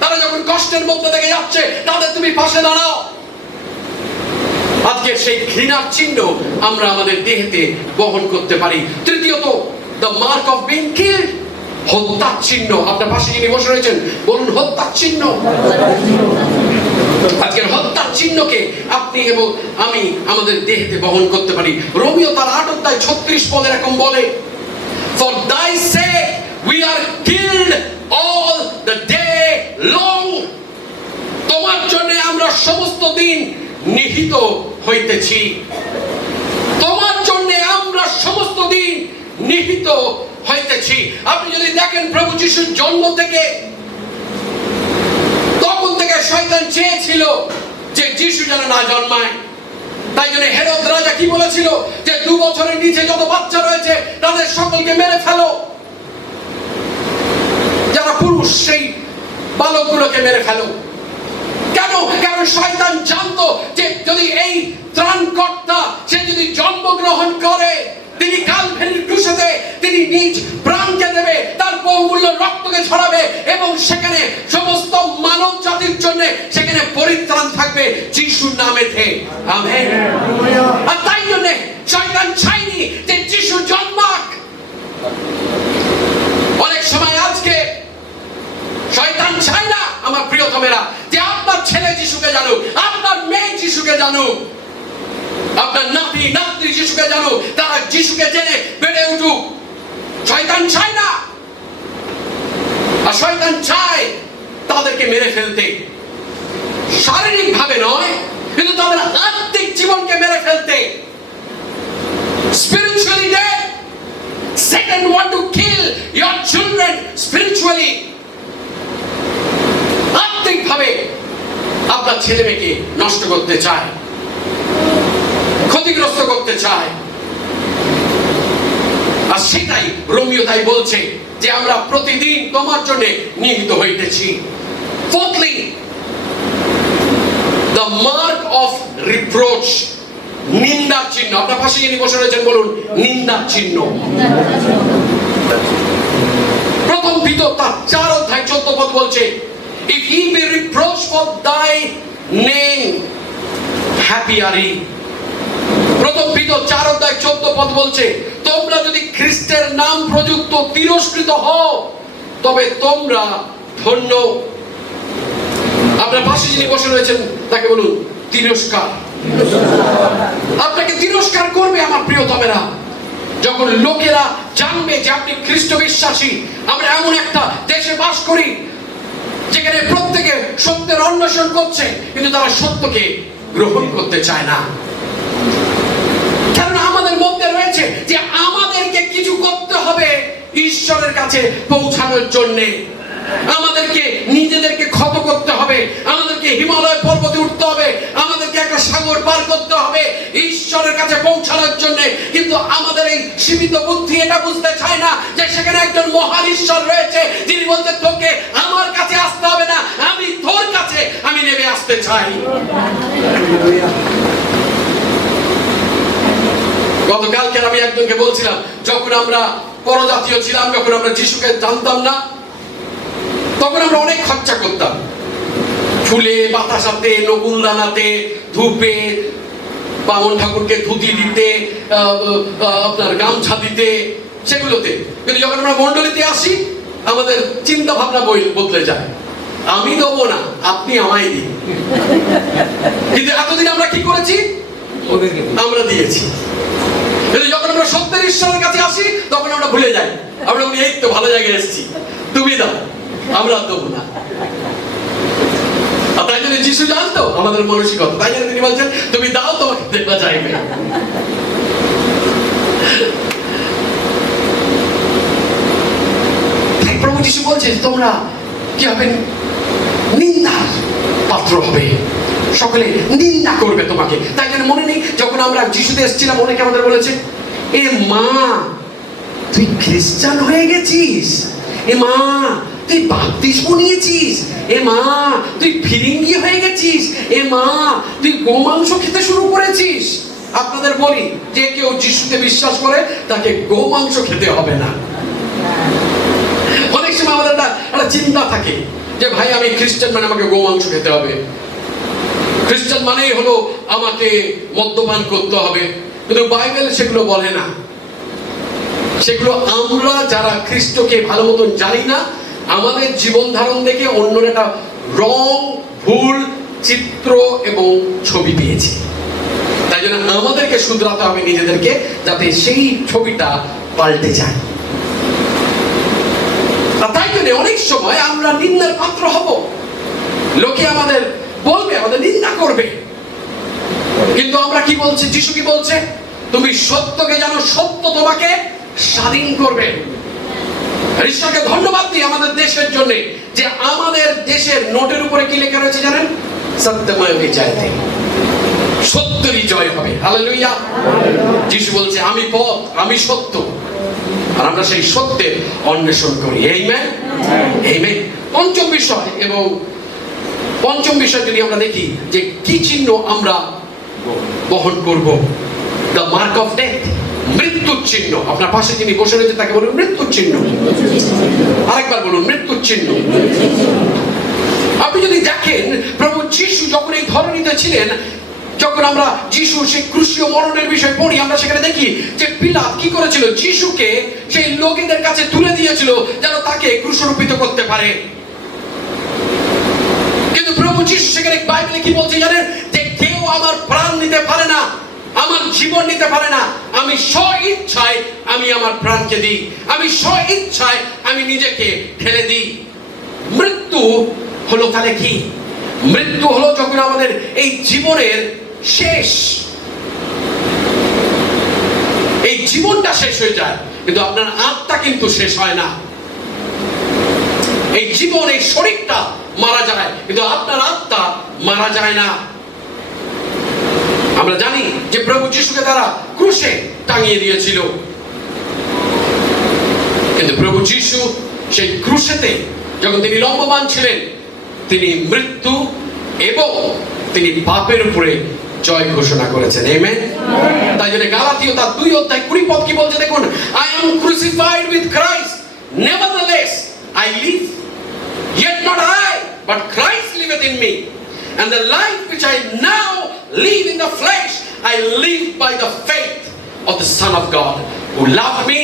তারা যখন কষ্টের মধ্যে থেকে যাচ্ছে তাদের তুমি পাশে দাঁড়াও। আজকে সেই ঘৃণার চিহ্ন আমরা আমাদের দেহেতে বহন করতে পারি। তৃতীয়ত, the mark of being killed, হত্যার চিহ্ন। আপনার পাশে যিনি বসে রয়েছেন বলুন হত্যার চিহ্ন। আজকের হত্যার চিহ্নকে আপনি এবং আমি আমাদের দেহেতে বহন করতে পারি। রোমিও তার 8:36 এরকম বলে, for thy sake we are killed all the day long. তোমার জন্য আমরা সমস্ত দিন নিহত হইতেছি। তোমার জন্য আমরা সমস্ত দিন নিহত হইতেছি। আপনি যদি দেখেন প্রভু যিশুর জন্ম থেকে, তখন থেকে শয়তান চেয়েছিল যে যিশু যেন না জন্মায়। তাই জন্য হেরোদ রাজা কি বলেছিল যে 2 বছরের নিচে যত বাচ্চা রয়েছে তাদের সকলকে মেরে ফেলো। যারা পুরুষ সেই বালকগুলোকে মেরে ফেলো। কেন? কারণ শয়তান জানতো যে যদি এই ত্রাণকর্তা সে যদি জন্মগ্রহণ করে, তিনি কালভারির ক্রুশে তিনি নিজ প্রাণকে দেবে, তার বহুমূল্য রক্তকে ছড়াবে এবং সেখানে সমস্ত মানব জাতির জন্য সেখানে পরিত্রাণ থাকবে যিশুর নামেতে। আমেন। আর তাই জন্য শয়তান চাইনি যে যিশু জন্মাক। অনেক সময় আজকে শয়তান চায় না আমার প্রিয়তমেরা যে আপনার ছেলে যিশুকে জানুক, আপনার মেয়ে যিশুকে জানুক, আপনার নাতি নাতনি যিশুকে জানুক, তারা যিশুকে জেনে বেড়ে উঠুক। শয়তান চায় না। আর শয়তান চায় তাদেরকে মেরে ফেলতে, শারীরিক ভাবে নয় কিন্তু তাদের আত্মিক জীবনকে মেরে ফেলতে। Spiritually dead. Satan want to kill your children spiritually. আত্মিক ভাবে আপনার ছেলে মেয়েকে নষ্ট করতে চায়, ক্ষতিগ্রস্ত করতে চায়। আর সেটাই রোমিও তাই বলছে যে আমরা প্রতিদিন তোমার জন্য নিহত হইতেছি। Fourthly, the mark of reproach, নিন্দার চিহ্ন। আপনার পাশে যিনি বসে রয়েছেন বলুন নিন্দার চিহ্ন। প্রথম ভিতর তার 4:14 বলছে, if he be reproached for thy name, happy are ye. প্রথম ভিতর 4:14 বলছে, তোমরা যদি খ্রিস্টের নাম প্রযুক্ত তিরস্কৃত হও তবে তোমরা ধন্য। আপনার পাশে যিনি বসে রয়েছেন তাকে বলুন তিরস্কার। আপনাকে তিরস্কার করবে আমার প্রিয়তমেরা যখন লোকেরা জানবে যে আপনি খ্রিস্ট বিশ্বাসী। আমরা এমন একটা দেশে বাস করি যেখানে প্রত্যেকে সত্যের অন্বেষণ করছে কিন্তু তারা সত্যকে গ্রহণ করতে চায় না। কারণ আমাদের মধ্যে রয়েছে যে আমাদেরকে কিছু করতে হবে ঈশ্বরের কাছে পৌঁছানোর জন্য। আমাদেরকে নিজেদেরকে ক্ষত করতে হবে, আমাদেরকে হিমালয় পর্বতে উঠতে হবে, আমাদেরকে একটা সাগর পার করতে হবে ঈশ্বরের কাছে পৌঁছানোর জন্য। কিন্তু আমাদের এই সীমিত বুদ্ধি এটা বুঝতে চায় না যে সেখানে একজন মহান ঈশ্বর রয়েছে যিনি বলতে তোকে আমার কাছে আসতে হবে না, আমি তোর কাছে আমি নেমে আসতে চাই। গতকালকে আমি একজনকে বলছিলাম, যখন আমরা পরজাতীয় ছিলাম, যখন আমরা যিশুকে জানতাম না, তখন আমরা অনেক খরচা করতাম ফুলে, বাতাসাতে, নকুল দানাতে, ধূপে, বামন ঠাকুরকে ধুতি দিতে, আপনার গামছা দিতে, সেগুলোতে। কিন্তু যখন আমরা মণ্ডলীতে আসি আমাদের চিন্তা ভাবনা বদলে যায়। আমি দেবো না, আপনি আমায় দিন। কিন্তু এতদিন আমরা কি করেছি? আমরা দিয়েছি। কিন্তু যখন আমরা সত্যের ঈশ্বরের কাছে আসি তখন আমরা ভুলে যাই। আমরা বলি এই তো ভালো জায়গায় এসেছি, তুমি দাও, আমরা দেবো না। আর তাই জন্য যিশু জানতো আমাদের মানসিকতা, তাই জন্য তিনি বলছেন তুমি দাও তোমাকে দেওয়া যাইবে। তাই প্রভু যিশু বলছে তোমরা কি হবে, নিন্দার পাত্র হবে, সকলে নিন্দা করবে তোমাকে। তাই জন্য মনে নেই যখন আমরা যিশুতে এসেছিলাম অনেকে আমাদের বলেছে এ মা তুই খ্রিস্টান হয়ে গেছিস, এ মা তুই বাপ্তিস্ম নিয়েছিস, এ মা তুই ফিরিঙ্গি হয়ে গেছিস, এ মা তুই গোমাংস খেতে শুরু করেছিস। আপনাদের বলি যে কেউ যিশুতে বিশ্বাস করে তাকে গোমাংস খেতে হবে না। অনেক সময় আমাদের একটা চিন্তা থাকে যে ভাই আমি খ্রিস্টান মানে আমাকে গোমাংস খেতে হবে, খ্রিস্টান মানেই হলো আমাকে মদ্যপান করতে হবে, কিন্তু বাইবেল সেগুলো বলে না। সেগুলো আমরা যারা খ্রিস্টকে ভালো মতন জানি না, আমাদের জীবন ধারণ দেখে অন্যর একটা রং, ভুল চিত্র এবং ছবি পেয়েছি। তাই জন্য আমাদেরকে শুধরাতে হবে নিজেদেরকে, যাতে সেই ছবিটা পাল্টে যায়। তাই জন্য অনেক সময় আমরা নিন্দার পাত্র হব, লোকে আমাদের বলবে, আমাদের নিন্দা করবে, কিন্তু আমরা কি বলছি, যিশু কি বলছে, তুমি সত্যকে জানো, সত্য তোমাকে স্বাধীন করবে। ঈশ্বরকে ধন্যবাদ দিই আমাদের দেশের জন্য যে আমাদের দেশের নোটের উপরে কি লেখা রয়েছে জানেন, সত্যময় বিজয়তে, সত্যেরই জয় হবে। হালেলুয়া। যিশু বলছে আমি পথ, আমি সত্য, আর আমরা সেই সত্যের অন্বেষণ করি। Amen, amen. পঞ্চম বিষয়, এবং পঞ্চম বিষয় যদি আমরা দেখি যে কি চিহ্ন আমরা বহন করব, দ্য মার্ক অফ ডেথ, মৃত্যুর চিহ্ন। আপনার পাশে যিনি বসে রয়েছে তাকে বলুন মৃত্যুর চিহ্ন। আরেকবার বলুন মৃত্যুর চিহ্ন। আপনি যদি দেখেন প্রভু যিশু যখন এই ধরনীতে ছিলেন, যখন আমরা যিশু সেই ক্রুশীয় মরণের বিষয় পড়ি, আমরা সেখানে দেখি যে পিলাত কি করেছিল, যিশুকে সেই লোকেদের কাছে তুলে দিয়েছিল যেন তাকে ক্রুশারোপিত করতে পারে। কিন্তু প্রভু যিশু সেখানে বাইবেলে কি বলছে জানেন, যে কেউ আমার প্রাণ নিতে পারে না, আমার জীবন নিতে পারে না, আমি স্ব ইচ্ছায় আমি আমার প্রাণকে দিই, আমি স্ব ইচ্ছায় আমি নিজেকে ঠেলে দিই। মৃত্যু হলো তাহলে কি? মৃত্যু হলো যখন আমাদের এই জীবনের শেষ, এই জীবনটা শেষ হয়ে যায়, কিন্তু আপনার আত্মা কিন্তু শেষ হয় না। এই জীবন, এই শরীরটা মারা যায়, কিন্তু আপনার আত্মা মারা যায় না। আমরা জানি যে প্রভু যিশুকে তারা ক্রুশে টাঙিয়ে দিয়েছিল, কিন্তু প্রভু যিশু সেই ক্রুশেতে যখন তিনি লম্বমান ছিলেন, তিনি মৃত্যু এবং তিনি পাপের উপরে জয় ঘোষণা করেছেন। আমেন। তাই জন্য গালাতীয় তার 2:20 পদ কি বলছে দেখুন, I am crucified with Christ, nevertheless I live, yet not I, but Christ liveth in me, and the life which I now live in the flesh, I live by the faith of the Son of God, who loved me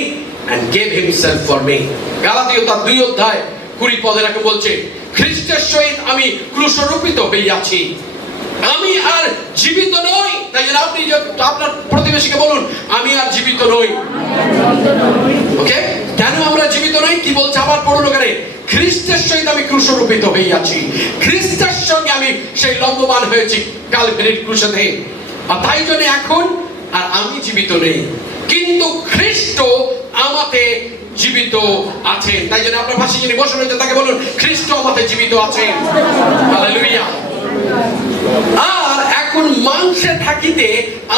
and gave himself for me. গালাতীয় তার 2:20 পদে এরকম বলছে, খ্রিস্টের সহিত আমি ক্রুশারোপিত হইয়াছি, আমি আর জীবিত নই। তাই জন্য আপনি আপনার প্রতিবেশীকে বলুন আমি আর জীবিত নই। ওকে, কেন আমরা জীবিত নই? কি বলছে আবার পড়ুন ওখানে, খ্রিস্টের সহিত আমি ক্রুশারোপিত হইয়াছি, খ্রিস্টের সঙ্গে আমি সেই লম্বমান হয়েছি কালভারির ক্রুশেতে। আর তাই জন্য এখন আর আমি জীবিত নেই, কিন্তু খ্রিস্ট আমাতে জীবিত আছেন। তাই জন্য আপনার পাশে যিনি বসে রয়েছে তাকে বলুন খ্রিস্ট আমাতে জীবিত আছেন। হালেলুয়া। আর এখন মাংসে থাকিতে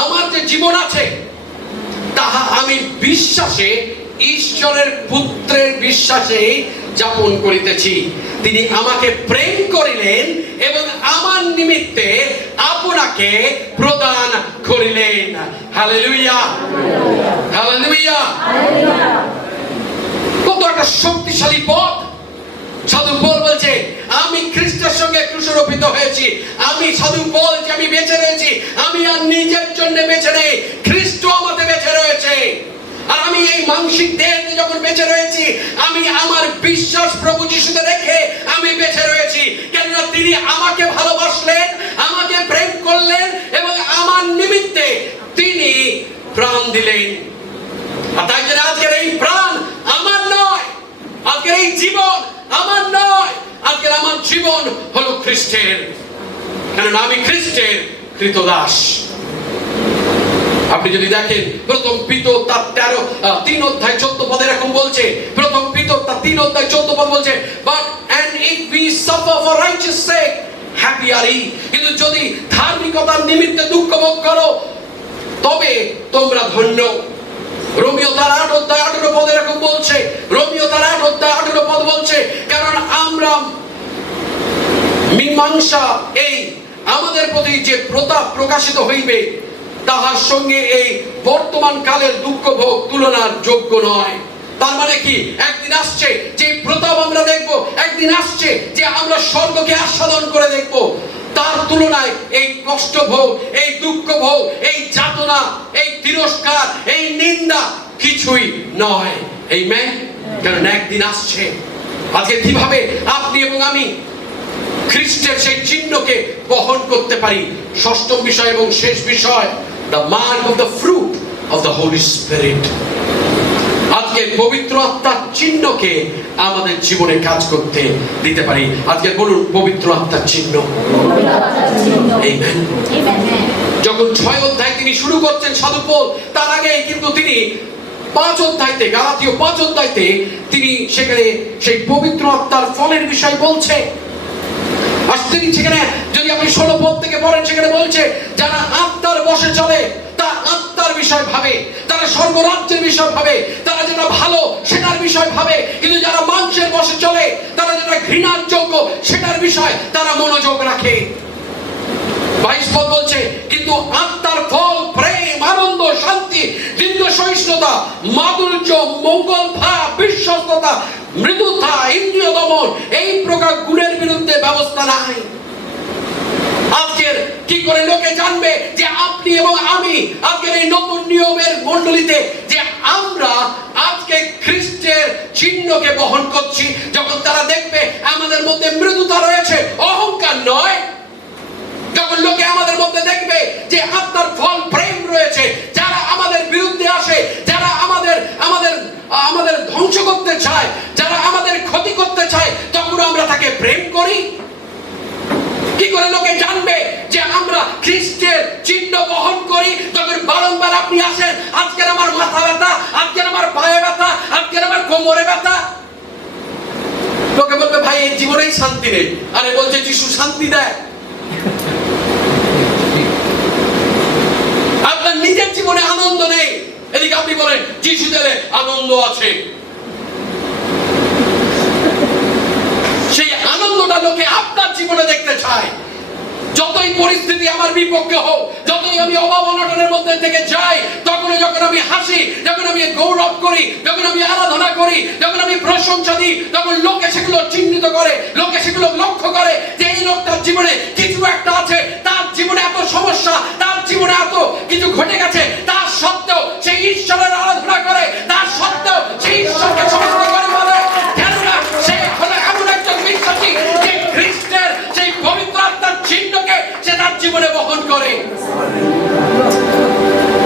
আমার যে জীবন আছে, তাহা আমি বিশ্বাসে, ঈশ্বরের পুত্রের বিশ্বাসে যাপন করিতেছি। তিনি আমাকে প্রেম করিলেন এবং আমার নিমিত্তে আপনাকে প্রদান করিলেন। Hallelujah, hallelujah. কত একটা শক্তিশালী পথ। সাধু পৌল বলছে আমি খ্রিস্টের সঙ্গে ক্রুশারোপিত হয়েছি, আমি সাধু পৌল যে আমি বেঁচে রয়েছি, আমি আর নিজের জন্য বেঁচে নেই, খ্রিস্ট আমাতে বেঁচে রয়েছে। আর আমি এই মানসিক দেহতে যখন বেঁচে রয়েছি, আমি আমার বিশ্বাস প্রভু যিশুতে রেখে আমি বেঁচে রয়েছি, কেননা তিনি আমাকে ভালোবাসলেন, আমাকে প্রেম করলেন এবং আমার নিমিত্তে তিনি প্রাণ দিলেন। আর তাই জন্য আজকের এই প্রাণ আমার নয়, আজকের এই জীবন আমার নয়, আজকের আমার জীবন হলো খ্রিস্টের। কেননা আমি খ্রিস্টের কৃতদাস। আপনি যদি দেখেন প্রথম পিতর তার 3:14 এরকম বলছে, প্রথম পিতর তার 3:14 বলছে, but and if we suffer for righteous sake happy are ye, কিন্তু যদি ধার্মিকতার নিমিত্তে দুঃখ ভোগ করো তবে তোমরা ধন্য। রোমিও তার 8:18 এরকম বলছে, রোমিও তার 8:18 বলছে, কারণ আমরা মীমাংসা এই আমাদের প্রতি যে প্রতাপ প্রকাশিত হইবে তাহার সঙ্গে এই বর্তমান কালের দুঃখ ভোগ তুলনার যোগ্য নয়। তার মানে কি, একদিন আসছে যে প্রতাপ আমরা দেখব, একদিন আসছে যে আমরা স্বর্গকে আস্বাদন করে দেখব, তার তুলনায় এই কষ্ট ভোগ, এই দুঃখ ভোগ, এই যাতনা, এই তিরস্কার, এই নিন্দা কিছুই নয়। আমেন। কারণ একদিন আসছে। আজকে কিভাবে আপনি এবং আমি খ্রিস্টের সেই চিহ্নকে বহন করতে পারি? ষষ্ঠম বিষয় এবং শেষ বিষয়, the mark of the fruit of the Holy Spirit। আজকে পবিত্র আত্মার চিহ্নকে আমাদের জীবনে কাজ করতে দিতে পারি। আজকে বলুন, পবিত্র আত্মার চিহ্ন। আমেন। যখন 6 অধ্যায় তিনি শুরু করছেন সাধু পৌল, তার আগে কিন্তু তিনি 5 অধ্যায়তে, গালাতীয় 5 অধ্যায়তে তিনি সেখানে সেই পবিত্র আত্মার ফলের বিষয় বলছে। আর তিনি সেখানে যদি আপনি 16 পদ থেকে পড়েন, সেখানে বলছে যারা আত্মার বশে চলে তারা আত্মার বিষয় ভাবে, তারা স্বর্গরাজ্যের বিষয় ভাবে, তারা যেটা ভালো সেটার বিষয় ভাবে। কিন্তু যারা মাংসের বশে চলে, তারা যেটা ঘৃণার যোগ্য সেটার বিষয় তারা মনোযোগ রাখে। 22 পদ বলছে, কিন্তু আত্মার ফল প্রেম, আনন্দ, শান্তি, দীর্ঘ সহিষ্ণুতা, মাধুর্য, মঙ্গল ভাব, বিশ্বস্ততা, মৃদুতা, ইন্দ্রিয় দমন, এই প্রকার গুণের বিরুদ্ধে ব্যবস্থা নাই। আজকের কি করে লোকে জানবে যে আপনি এবং আমি আজকের এই নতুন নিয়মের মণ্ডলীতে যে আমরা আজকে খ্রিস্টের চিহ্নকে বহন করছি? যখন তারা দেখবে আমাদের মধ্যে মৃদুতা রয়েছে, অহংকার নয়। যখন লোকে আমাদের মধ্যে দেখবে যে আত্মার ফল প্রেম রয়েছে, যারা আমাদের বিরুদ্ধে আসে, যারা আমাদের আমাদের আমাদের ধ্বংস করতে চায়, যারা আমাদের ক্ষতি করতে চায়, তখন আমরা তাকে প্রেম করি। কি করে লোকে জানবে যে আমরা খ্রিস্টের চিহ্ন বহন করি? তখন বারংবার আপনি আসেন, আজকের আমার মাথা ব্যথা, আজকের আমার পায়ে ব্যথা, আজকের আমার কোমরে ব্যথা। লোকে বলবে ভাই এই জীবনেই শান্তি নেই। আরে বলছে যিশু শান্তি দেয়। আপনার নিজের জীবনে আনন্দ নেই, এদিকে আপনি বলেন যিশু দিলে আনন্দ আছে। সেই আনন্দটা লোকে আপনার জীবনে দেখতে চায়। যতই পরিস্থিতি আমার বিপক্ষে হোক, যতই আমি অভাব অনটনের মধ্যে থেকে যাই, তখন যখন আমি হাসি, যখন আমি গৌরব করি, যখন আমি আরাধনা করি, যখন আমি প্রশংসা দিই, তখন লোকে সেগুলো চিহ্নিত করে, লোকে সেগুলো লক্ষ্য করে যে এই লোকটার জীবনে কিছু একটা আছে, তার জীবনে এত সমস্যা, তার জীবনে এত কিছু ঘটে গেছে, তার সত্ত্বেও সেই ঈশ্বরের আরাধনা করে, তার সত্ত্বেও সেই ঈশ্বরকে সমস্ত করে বলে। কেননা সে হলো এমন একজন বিশ্বাসী যে খ্রিস্টের সেই পবিত্র আত্মার চিহ্নকে সে তার জীবনে বহন করে।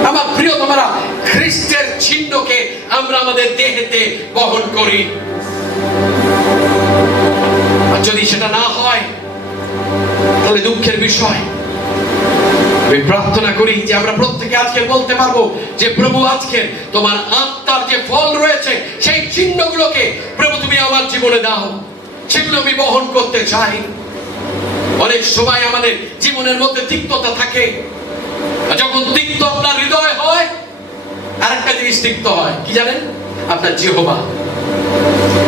আমার প্রিয়তমারা, খ্রিস্টের চিহ্নকে আমরা আমাদের দেহেতে বহন করি। আর যদি সেটা না হয় তাহলে দুঃখের বিষয়। আমি প্রার্থনা করি যে আমরা প্রত্যেকে আজকে বলতে পারবো যে প্রভু, আজকে তোমার আত্মার যে ফল রয়েছে সেই চিহ্নগুলোকে প্রভু তুমি আমার জীবনে দাও, সেগুলো আমি বহন করতে চাই। অনেক সময় আমাদের জীবনের মধ্যে তিক্ততা থাকে। যখন তিক্ত আপনার হৃদয় হয়, আরেকটা জিনিস তিক্ত হয়, কি জানেন? আপনার জিহ্বা।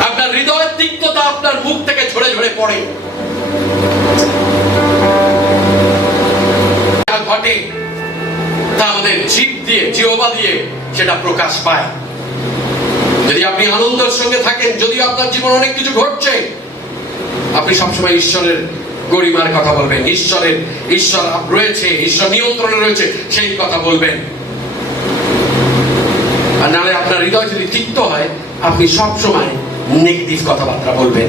আপনার হৃদয়ের তিক্ততা আপনার মুখ থেকে ঝরে ঝরে পড়ে। ঘটে তা আমাদের জিভ দিয়ে, জিহ্বা দিয়ে সেটা প্রকাশ পায়। যদি আপনি আনন্দের সঙ্গে থাকেন, যদিও আপনার জীবনে অনেক কিছু ঘটছে, আপনি সবসময় ঈশ্বরের গরিমার কথা বলবেন, ঈশ্বর রয়েছে, ঈশ্বর নিয়ন্ত্রণে রয়েছে সেই কথা বলবেন। আর নাহলে আপনার হৃদয় যদি তিক্ত হয়, আপনি সবসময় নেগেটিভ কথাবার্তা বলবেন,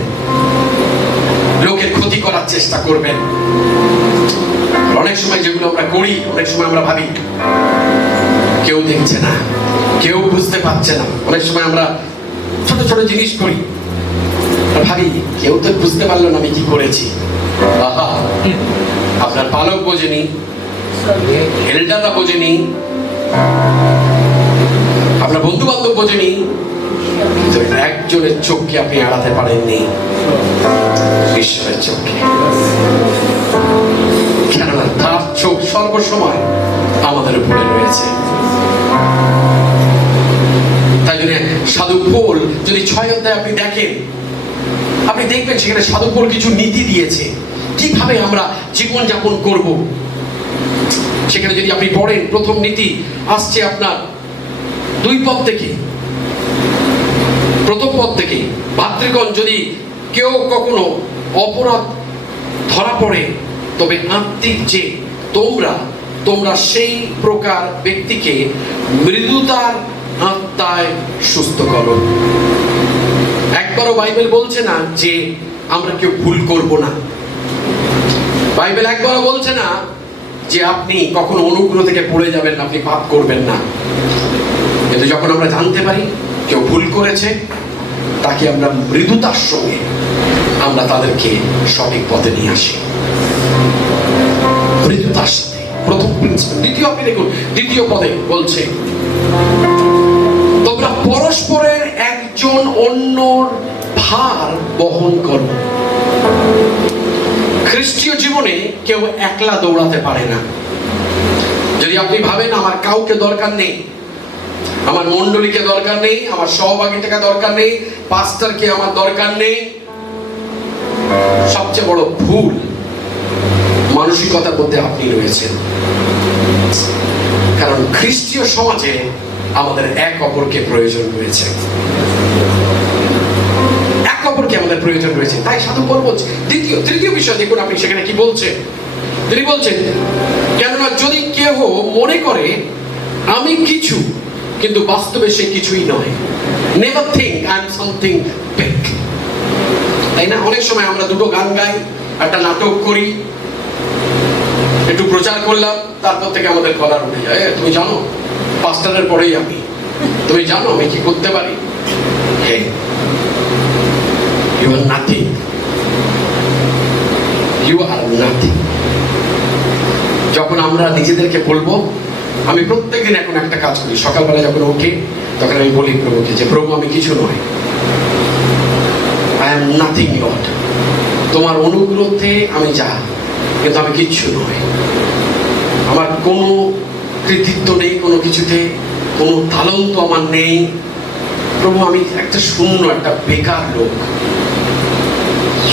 লোকের ক্ষতি করার চেষ্টা করবেন। অনেক সময় যেগুলো আমরা করি, অনেক সময় আমরা ভাবি কেউ দেখছে না, কেউ বুঝতে পারছে না। অনেক সময় আমরা ছোট ছোট জিনিস করি, ভাবি কেউ তো বুঝতে পারলো না আমি কি করেছি। আপনার পালক বোঝেনি, এল্ডাররা বোঝেনি, আপনার বন্ধু বান্ধব বোঝেনি, কিন্তু একজনের চোখকে আপনি এড়াতে পারেননি, ঈশ্বরের চোখকে। কেননা তার চোখ সর্বসময় আমাদের উপরে রয়েছে। তাই জন্য সাধু পৌল যদি 6 অধ্যায় আপনি দেখেন, আপনি দেখবেন সেখানে সাধু পৌল কিছু নীতি দিয়েছে কিভাবে আমরা জীবন যাপন করব। সেখানে যদি আপনি পড়েন, প্রথম নীতি আসছে আপনার 2 পদ থেকে। প্রথম পদ থেকে, ভাতৃগণ, যদি কেউ কখনো অপরাধ ধরা পড়ে, তবে আত্মিক যে তোমরা সেই প্রকার ব্যক্তিকে মৃদুতার আত্মায় সুস্থ করো। একবারও বাইবেল বলছে না যে আমরা কেউ ভুল করব না। বাইবেল একবারও বলছে না যে আপনি কখনো অনুগ্রহ থেকে পড়ে যাবেন না, আপনি পাপ করবেন না। কিন্তু যখন আমরা জানতে পারি কেউ ভুল করেছে, তাকে আমরা মৃদুতার সঙ্গে আমরা তাদেরকে সঠিক পথে নিয়ে আসি, মৃদুতার সাথে। প্রথম প্রিন্সিপাল। দ্বিতীয়, আপনি দেখুন দ্বিতীয় পদে বলছে, তোমরা পরস্পরের একজন অন্যর ভার বহন করো। খ্রিস্টীয় জীবনে কেউ একলা দৌড়াতে পারে না। যদি আপনি ভাবেন আমার কাউকে দরকার নেই, আমার মণ্ডলীকে দরকার নেই, আমার সহভাগীটাকে দরকার নেই, পাস্টারকে আমার দরকার নেই, সবচেয়ে বড় ভুল মানসিকতার মধ্যে আপনি রয়েছেন। কারণ খ্রিস্টীয় সমাজে আমাদের এক অপরকে প্রয়োজন রয়েছে, এক অপরকে আমাদের প্রয়োজন রয়েছে। তাই সাধু পৌল বলছে তৃতীয় বিষয় দেখুন আপনি সেখানে কি বলছেন। তিনি বলছেন, কেননা যদি কেহ মনে করে আমি কিছু, কিন্তু বাস্তবে সে কিছুই নয়। Never think I am something big. তাই না? অনেক সময় আমরা দুটো গান গাই, একটা নাটক করি, একটু প্রচার করলাম, তারপর থেকে আমাদের কলার উঠে যায়, তুমি জানো পাস্টারের পরেই আমি, তুমি জানো আমি কি করতে পারি। Hey, you are nothing, you are nothing. যখন আমরা নিজেদেরকে বলবো, আমি প্রত্যেকদিন এখন একটা কাজ করি, সকালবেলা যখন উঠি তখন আমি বলি প্রভুকে যে প্রভু আমি কিছু নয়, আই এম নাথিং লর্ড, তোমার অনুগ্রহে আমি যা, কিন্তু আমি কিচ্ছু নয়। আমার কোনো কৃতিত্ব নেই, কোনো কিছুতে কোনো তালন্ত আমার নেই। প্রভু আমি একটা শূন্য, একটা বেকার লোক,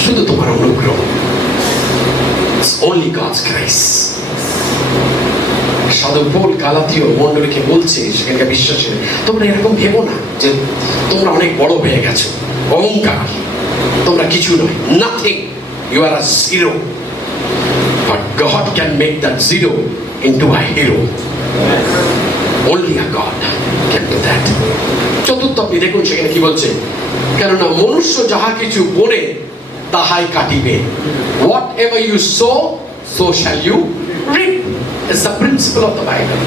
শুধু তোমার অনুগ্রহ। Only God's grace. সাধু পৌল গালাতীয় মণ্ডলীকে বলছে, সেখানকার বিশ্বাসে, তোমরা এরকম ভেবো না যে তোমরা অনেক বড় হয়ে গেছো, অহংকার, তোমরা কিছু নয়, nothing, you are a zero, but God can make that zero into a hero. Only a God can do that. চতুর্থ আপনি দেখুন সেখানে কি বলছে, কেননা মনুষ্য যাহা কিছু বোনে তাহাই কাটিবে। Whatever you sow, so shall you reap. It's the principle of the Bible.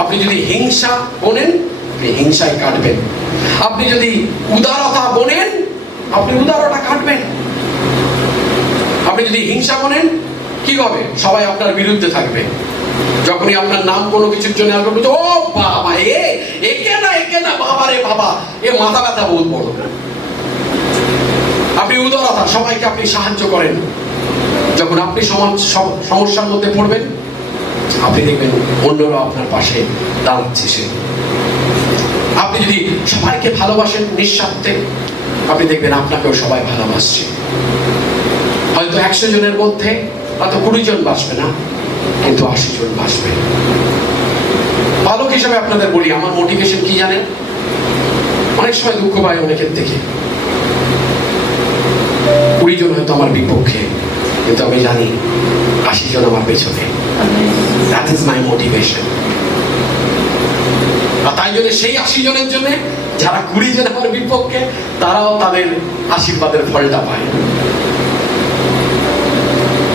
আপনি যদি হিংসা বোনেন, আপনি হিংসায় কাটবেন। আপনি যদি উদারতা বোনেন, আপনি উদারতা কাটবেন। আপনি যদি হিংসা বোনেন, কি হবে? সবাই আপনার বিরুদ্ধে থাকবে। যখনই আপনার নাম কোনো কিছুর জন্য আর বলবে, ও বাবা, একে না বাবা রে বাবা, এ মাথা ব্যথা বহুত বড়। আপনি উদারতা, সবাইকে আপনি সাহায্য করেন। যখন আপনি সমস্যার মধ্যে পড়বেন, আপনি দেখবেন অন্যরা আপনার পাশে দাঁড়াচ্ছে। সে আপনি যদি সবাইকে ভালোবাসেন নিঃস্বার্থে, আপনি দেখবেন আপনাকেও সবাই ভালোবাসছে। হয়তো 100 জনের মধ্যে হয়তো 20 জন বাসবে না, কিন্তু 80 জন বাসবে। বালক হিসাবে আপনাদের বলি, আমার মোটিভেশন কি জানেন? অনেক সময় দুঃখ পাই অনেকের থেকে, 20 জন হয়তো আমার বিপক্ষে, কিন্তু আমি জানি 80 জন আমার পেছনে। That is my motivation. আর তাই জন্য সেই 80 জনের জন্য, যারা 20 জন আমার বিপক্ষে, তারাও তাদের আশীর্বাদের ফলটা পায়।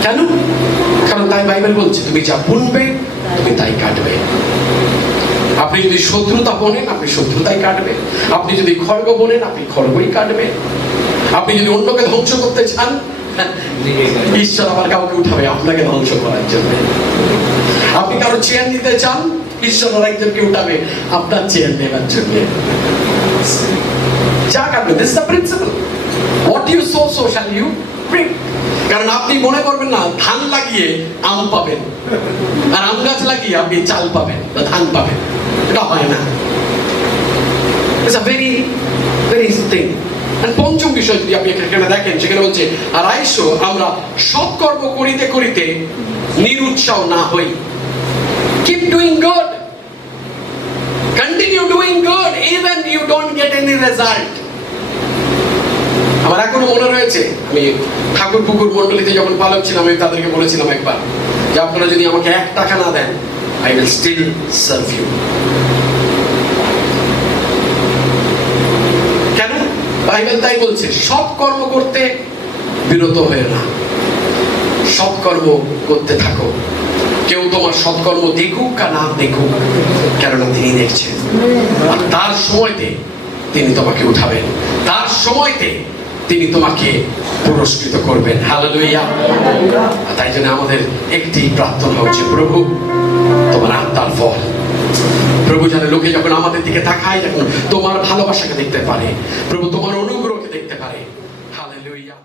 কেন? কারণ তাই বাইবেল বলছে, তুমি যা বুনবে তুমি তাই কাটবে। আপনি যদি শত্রুতা বোনেন, আপনি শত্রুতাই কাটবে। আপনি যদি খড়গ বোনেন, আপনি খড়গই কাটবে। আপনি যদি অন্যকে ধ্বংস করতে চান, ঈশ্বর আবার কাউকে উঠাবে আপনাকে ধ্বংস করার জন্য। আপনি কারো চেয়ার নিতে চান, ঈশ্বর আর একজনকে উঠাবে আপনার চেয়ার নেবার জন্য। যা কাটবে, this the principle, what you sow so shall you reap. কারণ আপনি মনে করবেন না ধান লাগিয়ে আম পাবেন, আর আম গাছ লাগিয়ে আপনি চাল পাবেন বা ধান পাবেন, এটা হয় না। It's a very very thing. পঞ্চম বিষয় যদি আপনি এখানে দেখেন, সেখানে বলছে আর আইসো আমরা সৎকর্ম করিতে করিতে নিরুৎসাহ না হই। Keep doing good, continue doing good even you don't get any result. আমার এখনো মনে রয়েছে, আমি ঠাকুর পুকুর মন্ডলীতে যখন পালক ছিলাম, আমি তাদেরকে বলেছিলাম একবার যে আপনারা যদি আমাকে 1 টাকা না দেন, I will still serve you. কেন? বাইবেল তাই বলছে, সৎ কর্ম করতে বিরত হয়ে না, সৎ কর্ম করতে থাকো। কেউ তোমার সৎকর্ম দেখুক আর না দেখুক, কেননা তিনি দেখছেন। আর তার সময়তে তিনি তোমাকে উঠাবেন, তার সময়তে তিনি তোমাকে পুরস্কৃত করবেন। হালেলুয়া। তাই জন্য আমাদের একটি প্রার্থনা হচ্ছে, প্রভু তোমার আত্মার ফল, প্রভু যেন লোকে যখন আমাদের দিকে তাকায়, যখন তোমার ভালোবাসাকে দেখতে পারে, প্রভু তোমার অনুগ্রহকে দেখতে পারে। হালেলুয়া।